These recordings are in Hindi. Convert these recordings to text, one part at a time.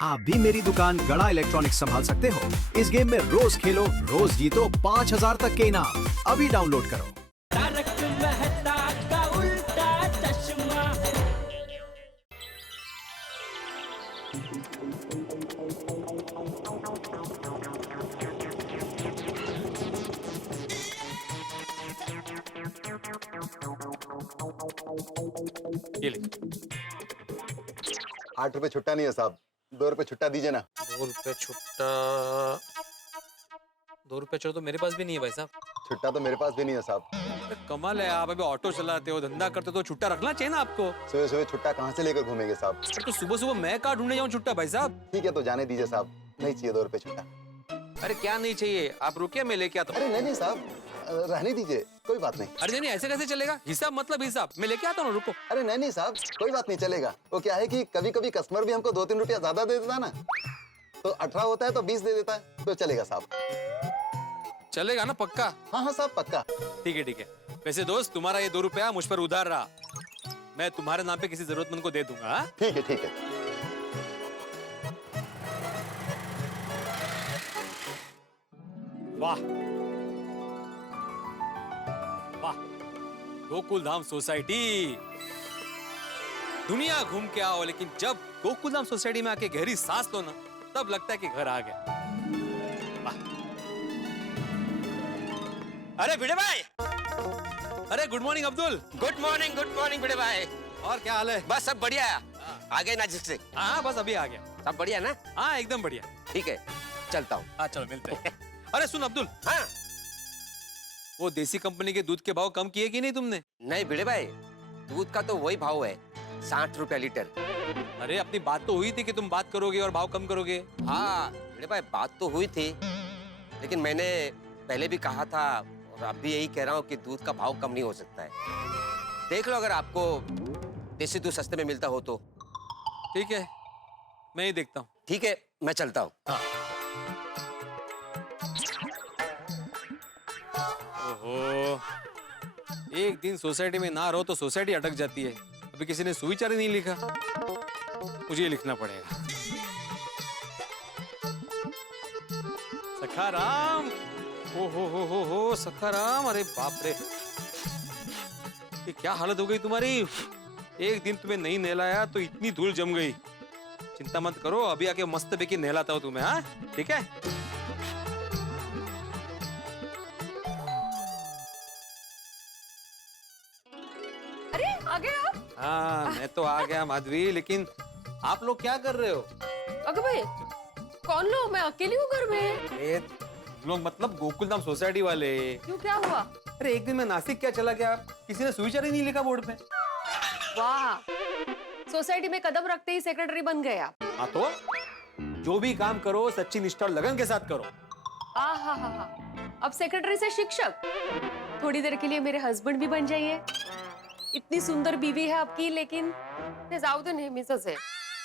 आप भी मेरी दुकान गड़ा इलेक्ट्रॉनिक्स संभाल सकते हो। इस गेम में रोज खेलो, रोज जीतो 5000 तक के इनाम। अभी डाउनलोड करो। तारक मेहता का उल्टा चश्मा। ये ले। 8 रुपए छुट्टा नहीं है साहब, 2 रुपए छुट्टा दीजिए ना। 2 रुपए छुट्टा। 2 रुपए छोड़ तो मेरे पास भी नहीं है भाई साहब। छुट्टा तो मेरे पास भी नहीं है साहब। अरे कमाल है, आप अभी ऑटो चलाते हो, धंधा करते हो तो छुट्टा रखना चाहिए ना आपको। सुबह सुबह छुट्टा कहाँ से लेकर घूमेंगे साहब? अरे तो सुबह सुबह मैं कहाँ ढूंढने जाऊँ छुट्टा भाई साहब। ठीक है तो जाने दीजिए साहब, नहीं चाहिए 2 रुपए छुट्टा। अरे क्या नहीं चाहिए, आप रुकिए मैं लेके आता हूँ। अरे नहीं साहब, रहने दीजिए, कोई बात नहीं। अरे नहीं ऐसे कैसे चलेगा, हिसाब मतलब हिसाब, मैं लेके आता हूँ, रुको। अरे नहीं साहब, कोई बात नहीं, चलेगा। वो क्या है कि कभी कभी कस्टमर भी हमको 2-3 रुपया ज्यादा दे देता ना, तो 18 होता है तो 20 दे देता है, तो चलेगा साहब। चलेगा ना पक्का? हाँ साहब पक्का। ठीक है। वैसे दोस्त, तुम्हारा ये 2 रुपया मुझ पर उधार रहा, मैं तुम्हारे नाम पे किसी जरूरतमंद को दे दूंगा। हाँ? ठीक है। वाह वाह, गोकुल धाम सोसाइटी। दुनिया घूम के आओ, लेकिन जब गोकुल धाम सोसाइटी में आके गहरी सांस लो ना, तब लगता है कि घर आ गया। वाह। अरे भिड़े भाई, अरे good morning Abdul. Good morning बड़े भाई। और क्या हाल है? बस सब बढ़िया है। आ गए ना जिससे? हाँ बस अभी आ गया। सब बढ़िया ना? हाँ एकदम बढ़िया। ठीक है, चलता हूँ। हाँ चलो मिलते हैं। अरे सुन अब्दुल, हाँ। वो देसी कंपनी के दूध के भाव कम किए कि नहीं तुमने? नहीं भिड़े भाई, दूध का तो वही भाव है, 60 रुपया लीटर। अरे अपनी बात तो हुई थी कि तुम बात करोगे और भाव कम करोगे। हाँ भिड़े भाई, बात तो हुई थी, लेकिन मैंने पहले भी कहा था और अब भी यही कह रहा हूँ कि दूध का भाव कम नहीं हो सकता है। देख लो, अगर आपको देसी दूध सस्ते में मिलता हो तो। ठीक है, मैं ही देखता हूँ। ठीक है, मैं चलता हूँ। हाँ। ओहो, एक दिन सोसाइटी में ना रहो तो सोसाइटी अटक जाती है। अभी किसी ने सुविचार ही नहीं लिखा, मुझे ये लिखना पड़ेगा। सखाराम, हो सखाराम, अरे बाप रे, ये क्या हालत हो गई तुम्हारी। एक दिन तुम्हें नहीं नहलाया तो इतनी धूल जम गई। चिंता मत करो, अभी आके मस्त बेकी नहलाता हूँ तुम्हें। हाँ ठीक है। अरे आ गए आप? हाँ मैं तो आ गया माधवी, लेकिन आप लोग क्या कर रहे हो? अगे भाई, कौन लोग? मैं अकेली हूँ घर में। अरे लोग मतलब गोकुल धाम सोसाइटी वाले। क्यों, क्या हुआ? अरे एक दिन मैं नासिक क्या चला गया, किसी ने सुविचार ही नहीं लिखा बोर्ड पे। वाह, सोसाइटी में कदम रखते ही सेक्रेटरी बन गए आप। हाँ तो जो भी काम करो सच्ची निष्ठा और लगन के साथ करो। हाँ, अब सेक्रेटरी से शिक्षक। थोड़ी देर के लिए मेरे हस्बैंड भी बन जाइए। इतनी सुंदर बीवी है आपकी, लेकिन जाओ तो नेहमीच है।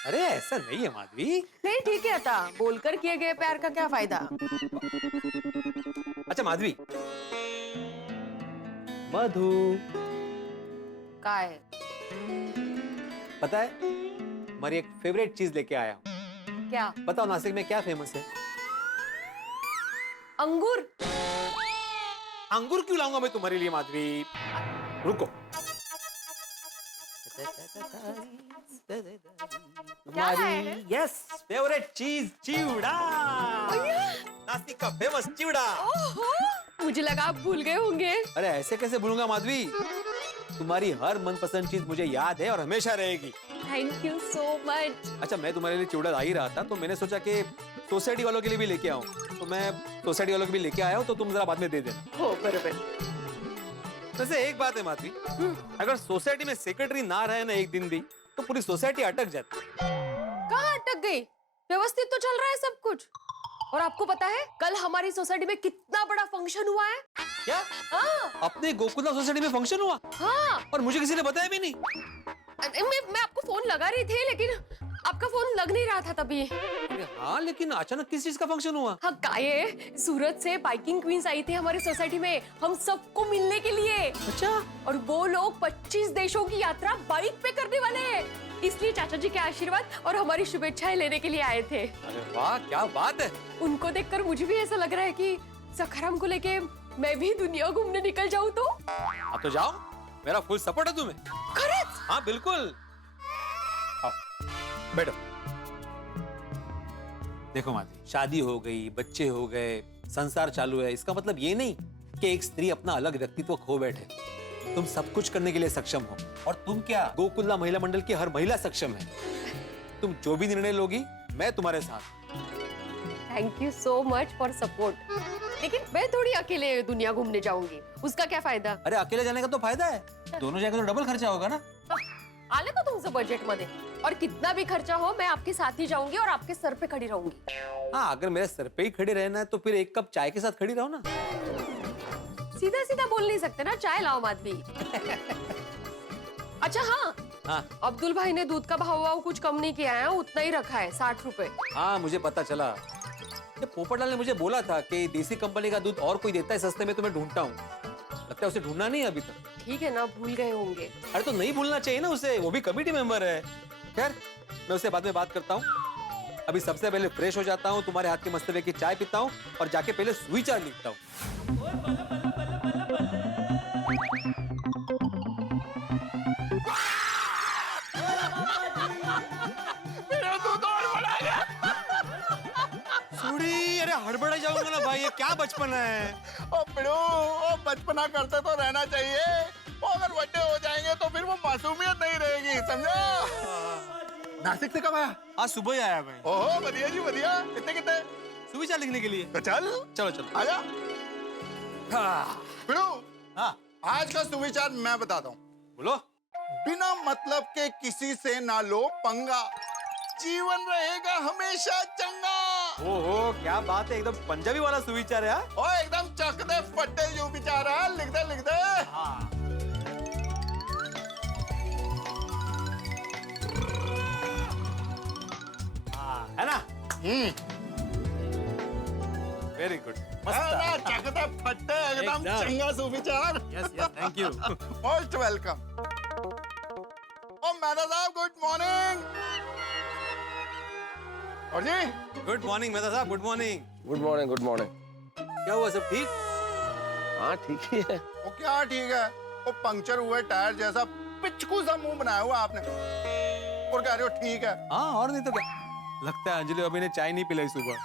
अरे ऐसा नहीं है माधवी। नहीं ठीक है था, बोलकर किए गए प्यार का क्या फायदा। अच्छा माधवी, मधु का है? पता है, हमारी एक फेवरेट चीज लेके आया हूँ। क्या? बताओ नासिक में क्या फेमस है? अंगूर। अंगूर क्यों लाऊंगा मैं तुम्हारे लिए माधवी? रुको। क्या है? यस, फेवरेट चीज चिवड़ा। नासिक का फेमस चिवड़ा। ओहो, मुझे लगा आप भूल गए होंगे। अरे ऐसे कैसे भूलूंगा माधवी, तुम्हारी हर मनपसंद चीज मुझे याद है और हमेशा रहेगी। Thank you so much. अच्छा मैं तुम्हारे लिए चिवड़ा ला ही रहा था, तो मैंने सोचा कि सोसाइटी वालों के लिए भी लेके आऊं, तो मैं सोसाइटी वालों के भी लेके आया हूं, तो तुम जरा बाद में दे देना। हो बराबर। वैसे एक बात है माधवी, अगर सोसाइटी में सेक्रेटरी ना रहे ना एक दिन भी, तो पूरी सोसाइटी अटक जाती है। कहाँ अटक गई? व्यवस्थित तो चल रहा है सब कुछ। और आपको पता है कल हमारी सोसाइटी में कितना बड़ा फंक्शन हुआ है? क्या? हाँ। अपने गोकुल धाम सोसाइटी में फंक्शन हुआ? हाँ। और मुझे किसी ने बताया भी नहीं। मैं आपको फोन लगा रही थी, लेकिन आपका फोन लग नहीं रहा था तभी। अरे हाँ, लेकिन अचानक किस चीज का फंक्शन हुआ? हाँ काये, सूरत से बाइकिंग क्वींस आई थी हमारी सोसाइटी में हम सबको मिलने के लिए। अच्छा। और वो लोग 25 देशों की यात्रा बाइक पे करने वाले हैं। इसलिए चाचा जी के आशीर्वाद और हमारी शुभेच्छाएं लेने के लिए आए थे। अरे वाह, क्या बात है। उनको देखकर मुझे भी ऐसा लग रहा है कि सखाराम को लेके मैं भी दुनिया घूमने निकल जाऊं तो। अब तो जाओ, मेरा फुल सपोर्ट है तुम्हें। खरंच? हाँ बिल्कुल। आओ, बैठो। देखो माधवी, शादी हो गई, बच्चे हो गए, संसार चालू है, इसका मतलब ये नहीं कि एक स्त्री अपना अलग व्यक्तित्व खो बैठे। तुम सब कुछ करने के लिए सक्षम हो, और तुम क्या, गोकुल्ला महिला मंडल की हर महिला सक्षम है। तुम जो भी निर्णय लोगी, मैं तुम्हारे साथ। Thank you so much for support. लेकिन मैं थोड़ी अकेले दुनिया घूमने जाऊंगी, उसका क्या फायदा? अरे अकेले जाने का तो फायदा है, दोनों जाएंगे तो डबल खर्चा होगा ना। आले तो तुमसे बजट मध्ये, और कितना भी खर्चा हो मैं आपके साथ ही जाऊंगी और आपके सर पे खड़ी रहूंगी। हाँ, अगर मेरे सर पे ही खड़े रहना है तो फिर एक कप चाय के साथ खड़ी रहो ना। सीधा सीधा बोल नहीं सकते ना, चाय लाओ माधवी। अच्छा हाँ, अब्दुल भाई ने दूध का भाव कुछ कम नहीं किया है, उतना ही रखा है, 60 रुपए। हाँ मुझे पता चला, ये पोपटलाल ने मुझे बोला था कि देसी कंपनी का दूध और कोई देता है सस्ते में तो मैं ढूंढता हूँ। लगता है उसे ढूंढना नहीं अभी तक। ठीक है ना, भूल गए होंगे। अरे तो नहीं भूलना चाहिए ना उसे, वो भी कमेटी मेंबर है। खैर, मैं उससे बाद में बात करता हूँ। अभी सबसे पहले फ्रेश हो जाता हूँ, तुम्हारे हाथ के मस्तवे की चाय पीता हूँ और जाके पहले सुविचार लिखता हूँ। थोड़ी, अरे हड़बड़ा जाऊंगा ना भाई, ये क्या बचपन है। ओ बिड़ू, ओ बचपना करते तो रहना चाहिए। वो अगर बड़े हो जाएंगे तो फिर वो मासूमियत नहीं रहेगी, समझा? नासिक से कब आया? आज सुबह ही आया मैं। ओहो बढ़िया जी बढ़िया। कितने कितने? सुविचार लिखने के लिए। तो चल चलो चलो। आजा। बिड़ू, हाँ आज का सुविचार मैं बताता हूँ। बोलो। बिना मतलब के किसी से ना लो पंगा, जीवन रहेगा हमेशा चंगा। ओहो क्या बात है, एकदम पंजाबी वाला सुविचार है। हाँ? ओ एकदम चक दे फटे जो विचार है, लिख दे लिख दे। हाँ। है ना? वेरी गुड, मस्त। चक दे फटे एकदम एकदम। चंगा सुविचार। Yes yes, thank you. Most welcome. ओ मेहता साहब गुड मॉर्निंग। और जी गुड मॉर्निंग मेहता साहब, good morning. Good morning, good morning. क्या हुआ, सब ठीक? हाँ ठीक ही है। वो क्या ठीक है, वो पंक्चर हुए टायर जैसा पिचकू सा मुंह बनाया हुआ आपने, और कह रहे हो ठीक है। हाँ और नहीं तो क्या। लगता है अंजलि अभी ने चाय नहीं पिलाई सुबह।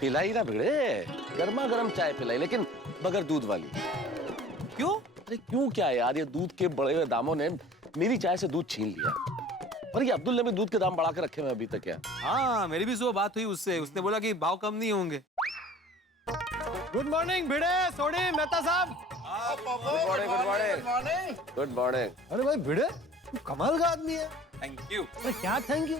पिलाई ना भिड़े, गर्मा गर्म चाय पिलाई, लेकिन बगैर दूध वाली। क्यों? अरे क्यों क्या यार, ये दूध के बढ़े हुए दामों ने मेरी चाय से दूध छीन लिया। और ये अब्दुल ने भी दूध के दाम बढ़ा के रखे हैं अभी तक। क्या? हाँ मेरी भी सुबह बात हुई उससे, उसने बोला कि भाव कम नहीं होंगे। गुड मॉर्निंग भिड़े, सोडी, मेहता साहब। Good morning. Good morning. अरे भाई भिड़े, तू कमाल का आदमी है। Thank you. अरे क्या थैंक यू,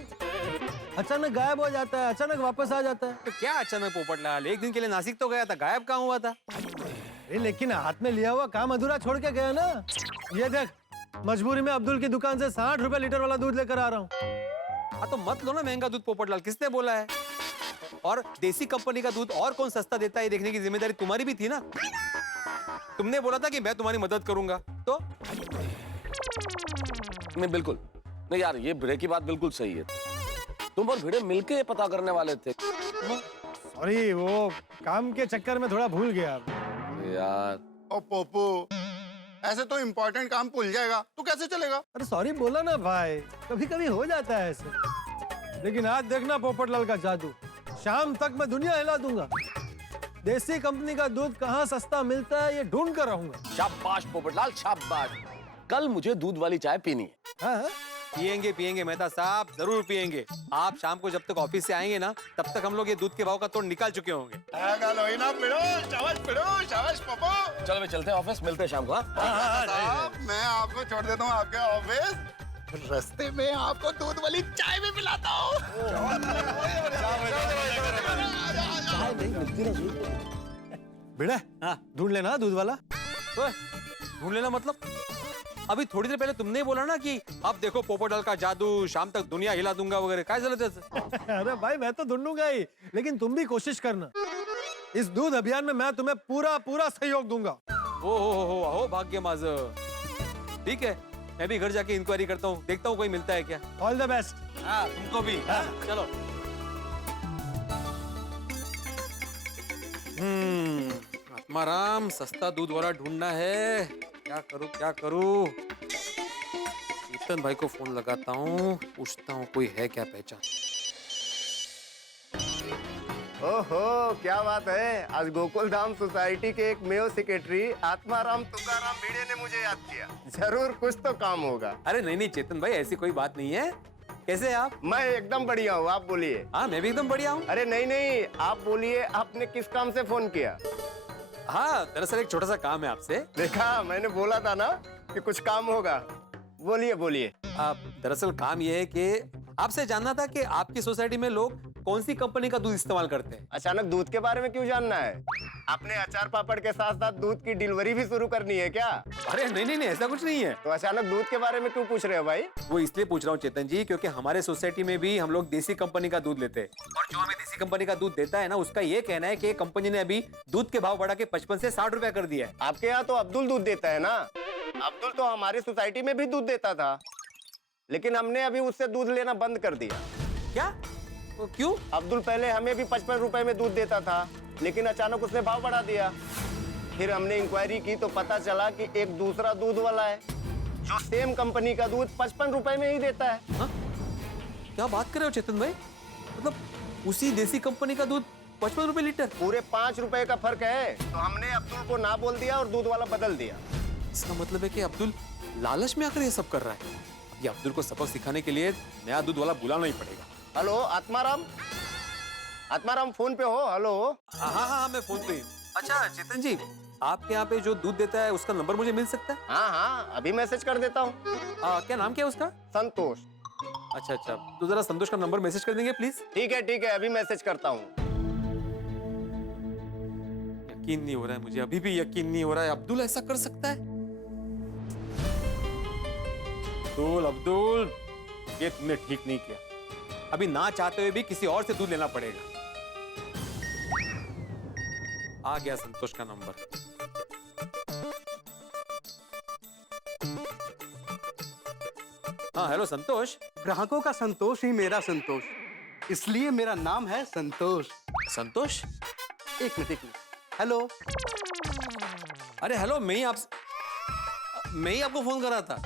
अचानक गायब हो जाता है, अचानक वापस आ जाता है। तो क्या अचानक पोपटलाल, एक दिन के लिए नासिक तो गया था, गायब कहाँ हुआ था? अरे लेकिन हाथ में लिया हुआ काम अधूरा छोड़ के गया ना। ये देख, मजबूरी में अब्दुल की दुकान से 60 रुपए लीटर वाला दूध लेकर आ रहा हूँ। हाँ तो मत लो ना महंगा दूध पोपटलाल, किसने बोला है? और देसी कंपनी का दूध और कौन सस्ता देता है, ये देखने की जिम्मेदारी तुम्हारी भी थी ना। तुमने बोला था कि मैं तुम्हारी मदद करूंगा, तो नहीं बिल्कुल नहीं यार, ये भिड़े की बात बिल्कुल सही है। तुम और भिड़े मिलके ये पता करने वाले थे। सॉरी, वो काम के चक्कर में थोड़ा भूल गया। यार ओ पोपू, ऐसे तो इम्पोर्टेंट काम भूल जाएगा, तू कैसे चलेगा? अरे सॉरी बोला ना भाई, कभी कभी हो जाता है ऐसे। लेकिन आज देखना पोपटलाल का जादू, शाम तक मैं दुनिया हिला दूंगा। देसी कंपनी का दूध कहाँ सस्ता मिलता है ये ढूंढ कर रहूंगा। शाबाश पोपटलाल, शाबाश। कल मुझे दूध वाली चाय पीनी है। हाँ? पियेंगे पियेंगे मेहता साहब, जरूर पियेंगे। आप शाम को जब तक ऑफिस से आएंगे ना, तब तक हम लोग ये दूध के भाव का तोड़ निकाल चुके होंगे। शाबाश पोपू। चलो भाई चलते हैं ऑफिस, मिलते हैं शाम को। साहब, मैं आपको छोड़ देता हूँ आपके ऑफिस, रास्ते में आपको दूध वाली चाय भी पिलाता हूँ। चाय नहीं मिलती ना। भिड़े, हाँ ढूंढ लेना दूध वाला। ओए, ढूंढ लेना मतलब? अभी थोड़ी देर पहले तुमने ही बोला ना कि अब देखो पोपटलाल का जादू, शाम तक दुनिया हिला दूंगा वगैरह। काय झालं त्याचं? अरे भाई मैं तो ढूंढूंगा ही, लेकिन तुम भी कोशिश करना। इस दूध अभियान में मैं तुम्हें पूरा पूरा सहयोग दूंगा। हो भाग्य माझं। ठीक है, मैं भी घर जाके इंक्वायरी करता हूँ, देखता हूँ कोई मिलता है क्या। All the best. हाँ तुमको भी। हाँ, चलो। आत्माराम, सस्ता दूध वाला ढूंढना है। क्या करूँ क्या करूँ? चेतन भाई को फोन लगाता हूँ, पूछता हूँ कोई है क्या पहचान। ओहो, क्या बात है। आज गोकुल धाम सोसाइटी के एक मेयो सेक्रेटरी आत्माराम तुकाराम भिड़े ने मुझे याद किया। जरूर कुछ तो काम होगा। अरे नहीं नहीं चेतन भाई, ऐसी कोई बात नहीं है। कैसे हैं आप? मैं एकदम बढ़िया हूँ, आप बोलिए। हाँ मैं भी एकदम बढ़िया हूँ। अरे नहीं नहीं, आप बोलिए, आपने किस काम से फोन किया? हाँ दरअसल एक छोटा सा काम है आपसे। देखा, मैंने बोला था ना कि कुछ काम होगा। बोलिए बोलिए। दरअसल काम ये है कि आपसे जानना था कि आपकी सोसाइटी में लोग कौन सी कंपनी का दूध इस्तेमाल करते हैं। अचानक दूध के बारे में क्यों जानना है? आपने अचार पापड़ के साथ साथ दूध की डिलीवरी भी शुरू करनी है क्या? अरे नहीं नहीं नहीं, ऐसा कुछ नहीं है। तो अचानक दूध के बारे में क्यों पूछ रहे हो भाई? वो इसलिए पूछ रहा हूँ चेतन जी, क्योंकि हमारे सोसाइटी में भी हम लोग देसी कंपनी का दूध लेते हैं, और जो हमें देसी कंपनी का दूध देता है ना, उसका ये कहना है कि कंपनी ने अभी दूध के भाव बढ़ा के 55 से 60 रुपए कर दिया है। आपके यहाँ तो अब्दुल दूध देता है ना? अब्दुल तो हमारी सोसाइटी में भी दूध देता था, लेकिन हमने अभी उससे दूध लेना बंद कर दिया। क्या? वो क्यों? अब्दुल पहले हमें भी 55 रुपए में दूध देता था, लेकिन अचानक उसने भाव बढ़ा दिया। फिर हमने इंक्वायरी की तो पता चला कि एक दूसरा दूध वाला है जो सेम कंपनी का दूध 55 रुपए में ही देता है। हाँ? क्या बात कर रहे हो चेतन भाई? मतलब उसी देसी कंपनी का दूध 55 रुपए लीटर? पूरे 5 रुपए का फर्क है। तो हमने अब्दुल को ना बोल दिया और दूध वाला बदल दिया। इसका मतलब है कि अब्दुल लालच में आकर ये सब कर रहा है। ये अब्दुल को सबक सिखाने के लिए नया दूध वाला बुलाना ही पड़ेगा। हेलो आत्माराम, आत्माराम फोन पे हो? हेलो। हाँ हाँ हाँ, मैं फोन पे हूँ। अच्छा चेतन जी, आपके यहाँ पे जो दूध देता है उसका नंबर मुझे मिल सकता है? हाँ हाँ, अभी मैसेज कर देता हूँ। क्या नाम क्या है उसका? संतोष। अच्छा अच्छा, तो जरा संतोष का नंबर मैसेज कर देंगे प्लीज। ठीक है, अभी मैसेज करता हूँ। यकीन नहीं हो रहा है मुझे, अभी भी यकीन नहीं हो रहा है अब्दुल ऐसा कर सकता है। अब्दुल, ये तुमने ठीक नहीं किया। अभी ना चाहते हुए भी किसी और से दूध लेना पड़ेगा। आ गया संतोष का नंबर। हाँ हेलो संतोष। ग्राहकों का संतोष ही मेरा संतोष, इसलिए मेरा नाम है संतोष। संतोष? एक मिनट। हेलो। अरे हेलो, मैं ही आपको फोन कर रहा था।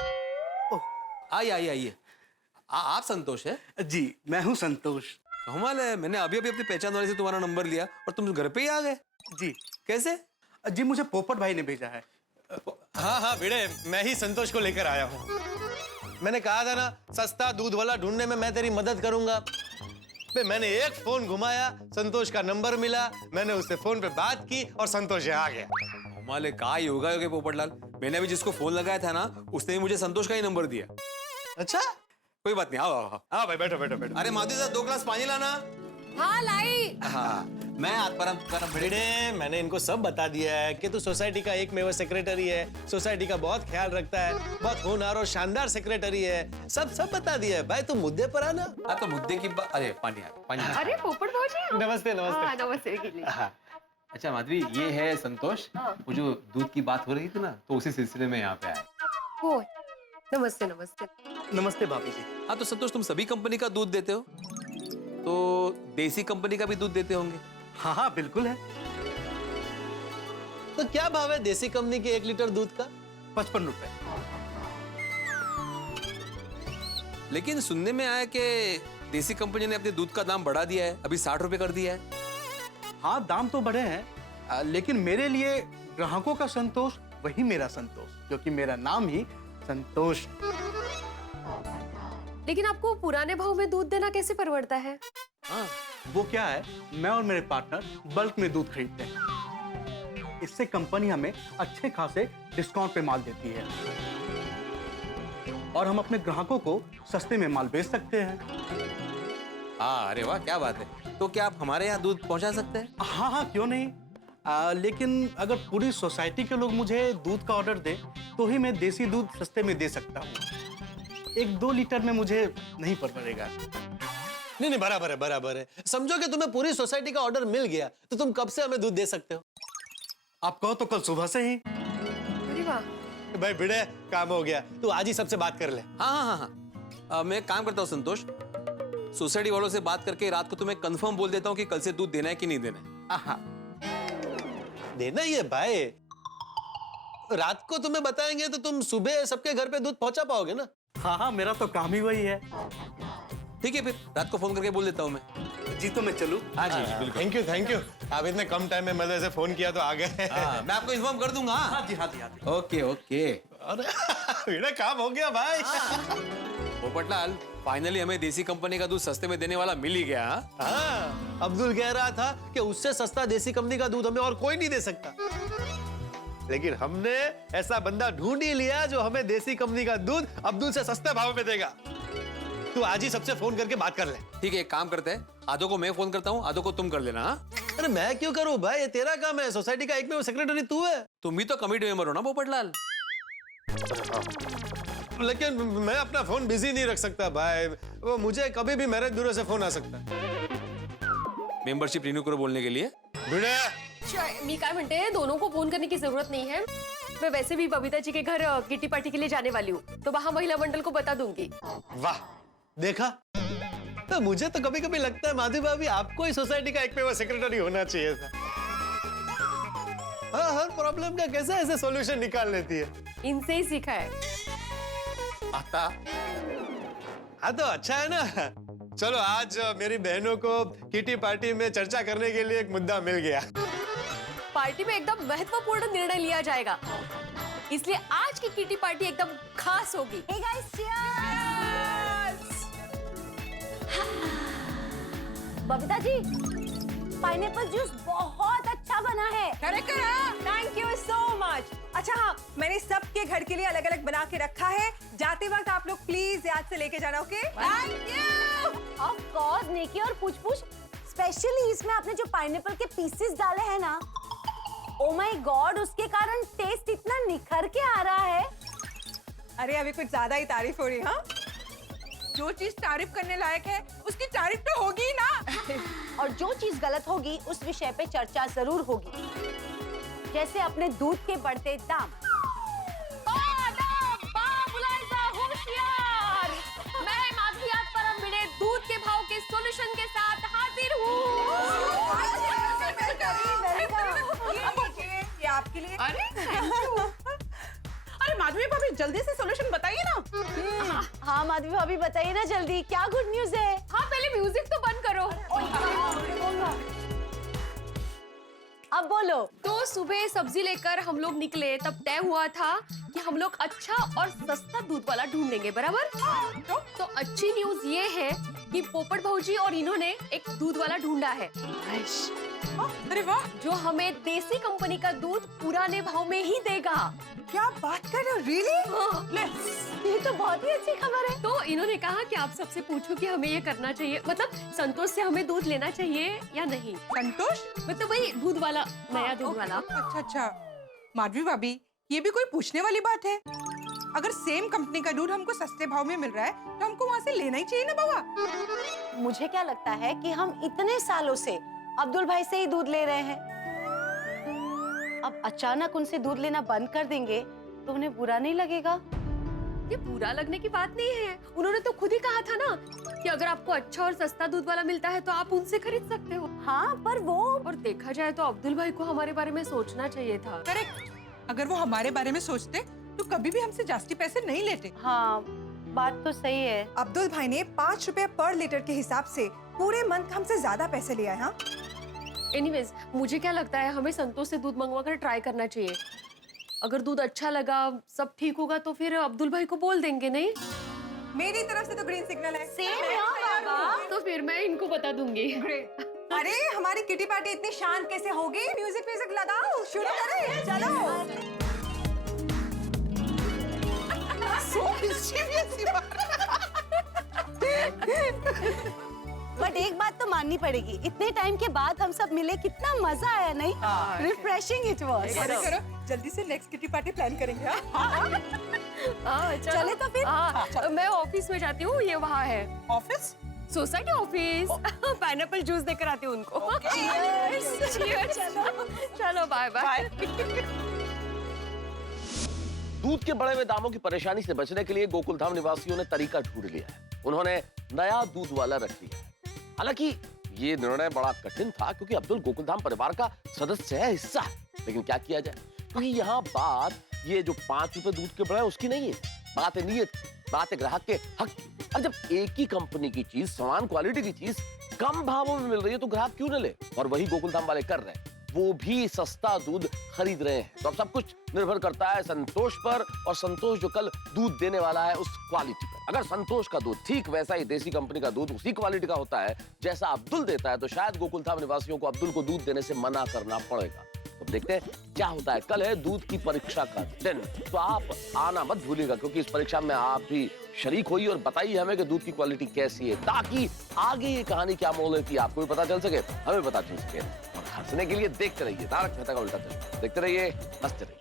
आइए। आप संतोष है? जी मैं हूँ संतोष। कमाल है, मैंने अभी अभी अपनी पहचान वाले से तुम्हारा नंबर लिया और तुम घर पे ही आ गए। जी कैसे? जी मुझे पोपट भाई ने भेजा है। हाँ भिड़े, मैं ही संतोष को लेकर आया हूँ। मैंने कहा था ना, सस्ता दूध वाला ढूंढने में मैं तेरी मदद करूंगा। मैंने एक फोन घुमाया, संतोष का नंबर मिला, मैंने उससे फोन पे बात की और संतोष यहाँ आ गया। कमाल, का ही होगा पोपटलाल। मैंने अभी जिसको फोन लगाया था ना, उसने भी मुझे संतोष का ही नंबर दिया। अच्छा कोई बात नहीं, आओ। हाँ भाई, बैठो। अरे माधुरी साहब, 2 ग्लास पानी लाना। हाँ लाई। हाँ, मैं आत्माराम भिड़े, मैंने इनको सब बता दिया है कि तू सोसाइटी का एकमेव सेक्रेटरी है, सोसाइटी का बहुत ख्याल रखता है, बहुत होनहार और शानदार सेक्रेटरी है। सब बता दिया है भाई, तू मुद्दे पर आना। तो मुद्दे की बात। अरे पानी। अरे पोपट भाजी, नमस्ते। हाँ, नमस्ते के लिए। अच्छा माधवी, ये है संतोष। वो जो दूध की बात हो रही थी ना, तो उसी सिलसिले में यहाँ पे आया। ओ, नमस्ते। नमस्ते भाभी जी। हाँ तो संतोष, तुम सभी कंपनी का दूध देते हो, तो देसी कंपनी का भी दूध देते होंगे? हाँ बिल्कुल है। तो क्या भाव है देसी कंपनी के 1 लीटर दूध का? 55 रुपए। लेकिन सुनने में आया कि देसी कंपनी ने अपने दूध का दाम बढ़ा दिया है, अभी 60 रुपए कर दिया है। हाँ दाम तो बढ़े हैं, लेकिन मेरे लिए ग्राहकों का संतोष वही मेरा संतोष, क्योंकि मेरा नाम ही संतोष। लेकिन आपको पुराने भाव में दूध देना कैसे परवड़ता है? हाँ, वो क्या है, मैं और मेरे पार्टनर बल्क में दूध खरीदते हैं। इससे कंपनी हमें अच्छे खासे डिस्काउंट पे माल देती है और हम अपने ग्राहकों को सस्ते में माल बेच सकते हैं। हाँ, अरे वाह, क्या बात है। तो क्या आप हमारे यहाँ दूध पहुँचा सकते हैं? हाँ क्यों नहीं। लेकिन अगर पूरी सोसाइटी के लोग मुझे दूध का ऑर्डर दें तो ही मैं देसी दूध सस्ते में दे सकता हूँ। 1-2 लीटर में मुझे नहीं पड़ेगा। नहीं, बराबर है। समझो कि तुम्हें पूरी सोसाइटी का ऑर्डर मिल गया, तो तुम कब से हमें दूध दे सकते हो? आप कहो तो कल सुबह से ही। अरे वाह। भाई भिड़े, काम हो गया, तू आज ही सबसे बात कर ले। हाँ हाँ हाँ हाँ, मैं एक काम करता हूँ संतोष, सोसाइटी वालों से बात करके रात को तुम्हें कंफर्म बोल देता हूँ कि कल से दूध देना है कि नहीं देना है। आहा। देना ही है भाई, रात को तुम्हें बताएंगे तो तुम सुबह सबके घर पे दूध पहुंचा पाओगे ना। हाँ हाँ, मेरा तो काम ही वही है। ठीक है, फिर रात को फोन करके बोल देता हूँ मैं। जी तो मैं चलूं? हाँ जी बिल्कुल। थैंक यू, आप इतने कम टाइम में मजे से फोन किया तो आ गए। हाँ, मैं आपको इन्फॉर्म कर दूंगा। हाँ जी हाँ जी हाँ जी। Okay okay. अरे काम हो गया भाई। पोपटलाल, फाइनली हमें देसी कंपनी का दूध सस्ते में देने वाला मिल ही गया। हाँ, अब्दुल कह रहा था कि उससे सस्ता देसी कंपनी का दूध हमें और कोई नहीं दे सकता, लेकिन हमने ऐसा बंदा ढूंढ ही लिया जो हमें देसी कंपनी का दूध अब्दुल से सस्ते भाव में देगा। तू आज ही सबसे फोन करके बात कर ले। ठीक है, एक काम करते हैं, आधो को मैं फोन करता हूँ, आधो को तुम कर लेना। हाँ? अरे मैं क्यों करूं भाई, ये तेरा काम है, सोसाइटी का एक में वो सेक्रेटरी तू है। तुम भी तो कमिटी मेंबर हो ना पोपटलाल। लेकिन मैं अपना फोन बिजी नहीं रख सकता भाई, वो मुझे कभी भी मैरिज ब्यूरो से फोन आ सकता है। मेंबरशिप रिन्यू करो बोलने के लिए। मी काय म्हणते, दोनों को फोन करने की जरूरत नहीं है। मैं वैसे भी बबीता जी के घर किटी पार्टी के लिए जाने वाली हूँ, तो वहाँ महिला मंडल को बता दूंगी। वाह, देखा, तो मुझे तो कभी कभी लगता है माधवी भाभी आपको ही सोसाइटी का एक पे वो सेक्रेटरी होना चाहिए था। हाँ, हर प्रॉब्लम का कैसे ऐसे सॉल्यूशन निकाल लेती है। इनसे ही सीखा है। आता हाँ तो अच्छा है ना। चलो आज मेरी बहनों को किटी पार्टी में चर्चा करने के लिए एक मुद्दा मिल गया। पार्टी में एकदम महत्वपूर्ण निर्णय लिया जाएगा, इसलिए आज की किटी पार्टी एकदम खास होगी। Hey guys, cheers! Babita ji, pineapple juice बहुत अच्छा बना है। करेक्ट करा। Thank you so much. अच्छा हाँ, मैंने सबके घर के लिए अलग अलग बना के रखा है, जाते वक्त आप लोग प्लीज याद से लेके जाना। Okay? Thank you. Of course Nikki, और पूछ स्पेशली इसमें आपने जो पाइनएप्पल के पीसेस डाले हैं ना, ओ माय गॉड, उसके कारण टेस्ट इतना निखर के आ रहा है। अरे अभी कुछ ज्यादा ही तारीफ हो रही है। हाँ, जो चीज तारीफ करने लायक है उसकी तारीफ तो होगी ही ना। और जो चीज गलत होगी उस विषय पे चर्चा जरूर होगी, जैसे अपने दूध के बढ़ते दाम। होशियार, मैं माधवियात परम बिड़े दूध के भाव के सॉल्यूशन के साथ हाजिर हूँ। ये आपके लिए। अरे माधवी भाभी, जल्दी से सॉल्यूशन बताइए ना। हाँ माधवी भाभी, बताइए ना जल्दी, क्या गुड न्यूज है। हाँ, पहले म्यूजिक तो बंद करो। अब बोलो। तो सुबह सब्जी लेकर हम लोग निकले, तब तय हुआ था कि हम लोग अच्छा और सस्ता दूध वाला ढूंढेंगे, बराबर? तो अच्छी न्यूज ये है कि पोपट भाऊजी और इन्होंने एक दूध वाला ढूंढा है। अरे वाह, जो हमें देसी कंपनी का दूध पुराने भाव में ही देगा। क्या बात कर रहे हो? रियली? ये तो बहुत ही अच्छी खबर है। तो इन्होंने कहा कि आप सबसे पूछो कि हमें ये करना चाहिए, मतलब संतोष से हमें दूध लेना चाहिए या नहीं। संतोष मतलब वही दूध वाला, नया दूध वाला। अच्छा अच्छा, माधवी भाभी, ये भी कोई पूछने वाली बात है? अगर सेम कंपनी का दूध हमको सस्ते भाव में मिल रहा है तो हमको वहाँ से लेना ही चाहिए ना बाबा। मुझे क्या लगता है कि हम इतने सालों से अब्दुल भाई से ही दूध ले रहे हैं, अब अचानक उनसे दूध लेना बंद कर देंगे तो उन्हें बुरा नहीं लगेगा। ये बुरा लगने की बात नहीं है, उन्होंने तो खुद ही कहा था ना कि अगर आपको अच्छा और सस्ता दूध वाला मिलता है तो आप उनसे खरीद सकते हो। हाँ, पर वो, और देखा जाए तो अब्दुल भाई को हमारे बारे में सोचना चाहिए था। करेक्ट, अगर वो हमारे बारे में सोचते तो कभी भी हमसे जास्ती पैसे नहीं लेते। हाँ, बात तो सही है। अब्दुल भाई ने 5 रुपए पर लीटर के हिसाब से पूरे मंथ हमसे ज्यादा पैसे लिया है। हाँ? एनीवेज, मुझे क्या लगता है हमें संतोष से दूध मंगवा कर ट्राई करना चाहिए। अगर दूध अच्छा लगा, सब ठीक होगा तो फिर अब्दुल भाई को बोल देंगे, नहीं? मेरी तरफ से तो ग्रीन सिग्नल है। सेम है बाबा। तो फिर मैं इनको बता दूंगी। ग्रेट। अरे हमारी किटी पार्टी इतनी शांत कैसे होगी? म्यूजिक लगाओ, शुरू करें, चलो। बट एक बात तो माननी पड़ेगी, इतने टाइम के बाद हम सब मिले, कितना मजा आया, नहीं? Refreshing it was. करो, जल्दी से नेक्स्ट किटी पार्टी प्लान करेंगे। चले तो फिर। मैं ऑफिस में जाती हूँ, ये वहाँ है office, society office. Pineapple juice देकर आती हूँ उनको। Cheers. चलो बाय बाय। दूध के बढ़े हुए दामों की परेशानी से बचने के लिए गोकुलधाम निवासियों ने तरीका ढूंढ लिया है। उन्होंने नया दूध वाला रख लिया है। हालांकि ये निर्णय बड़ा कठिन था क्योंकि अब्दुल गोकुलधाम परिवार का सदस्य है, हिस्सा है। लेकिन क्या किया जाए, क्योंकि यहाँ बात ये जो 5 रुपए दूध के बढ़े उसकी नहीं है, बात है नीयत की, बात है ग्राहक के हक की। और जब एक ही कंपनी की चीज, समान क्वालिटी की चीज कम भावों में मिल रही है तो ग्राहक क्यों न ले? और वही गोकुलधाम वाले कर रहे हैं, वो भी सस्ता दूध खरीद रहे हैं। तो अब सब कुछ निर्भर करता है संतोष पर, और संतोष जो कल दूध देने वाला है उस क्वालिटी पर। अगर संतोष का दूध ठीक वैसा ही देसी कंपनी का दूध उसी क्वालिटी का होता है जैसा अब्दुल देता है, तो शायद गोकुलधाम निवासियों को अब्दुल को दूध देने से मना करना पड़ेगा। तो देखते हैं क्या होता है। कल है दूध की परीक्षा का दिन, तो आप आना मत भूलिएगा, क्योंकि इस परीक्षा में आप भी शरीक होइए और बताइए हमें कि दूध की क्वालिटी कैसी है, ताकि आगे ये कहानी क्या मोड़ लेती है आपको भी पता चल सके, हमें पता चल सके। और हंसने के लिए देखते रहिए तारक मेहता का उल्टा चश्मा, देखते रहिए, हंसते रहिए।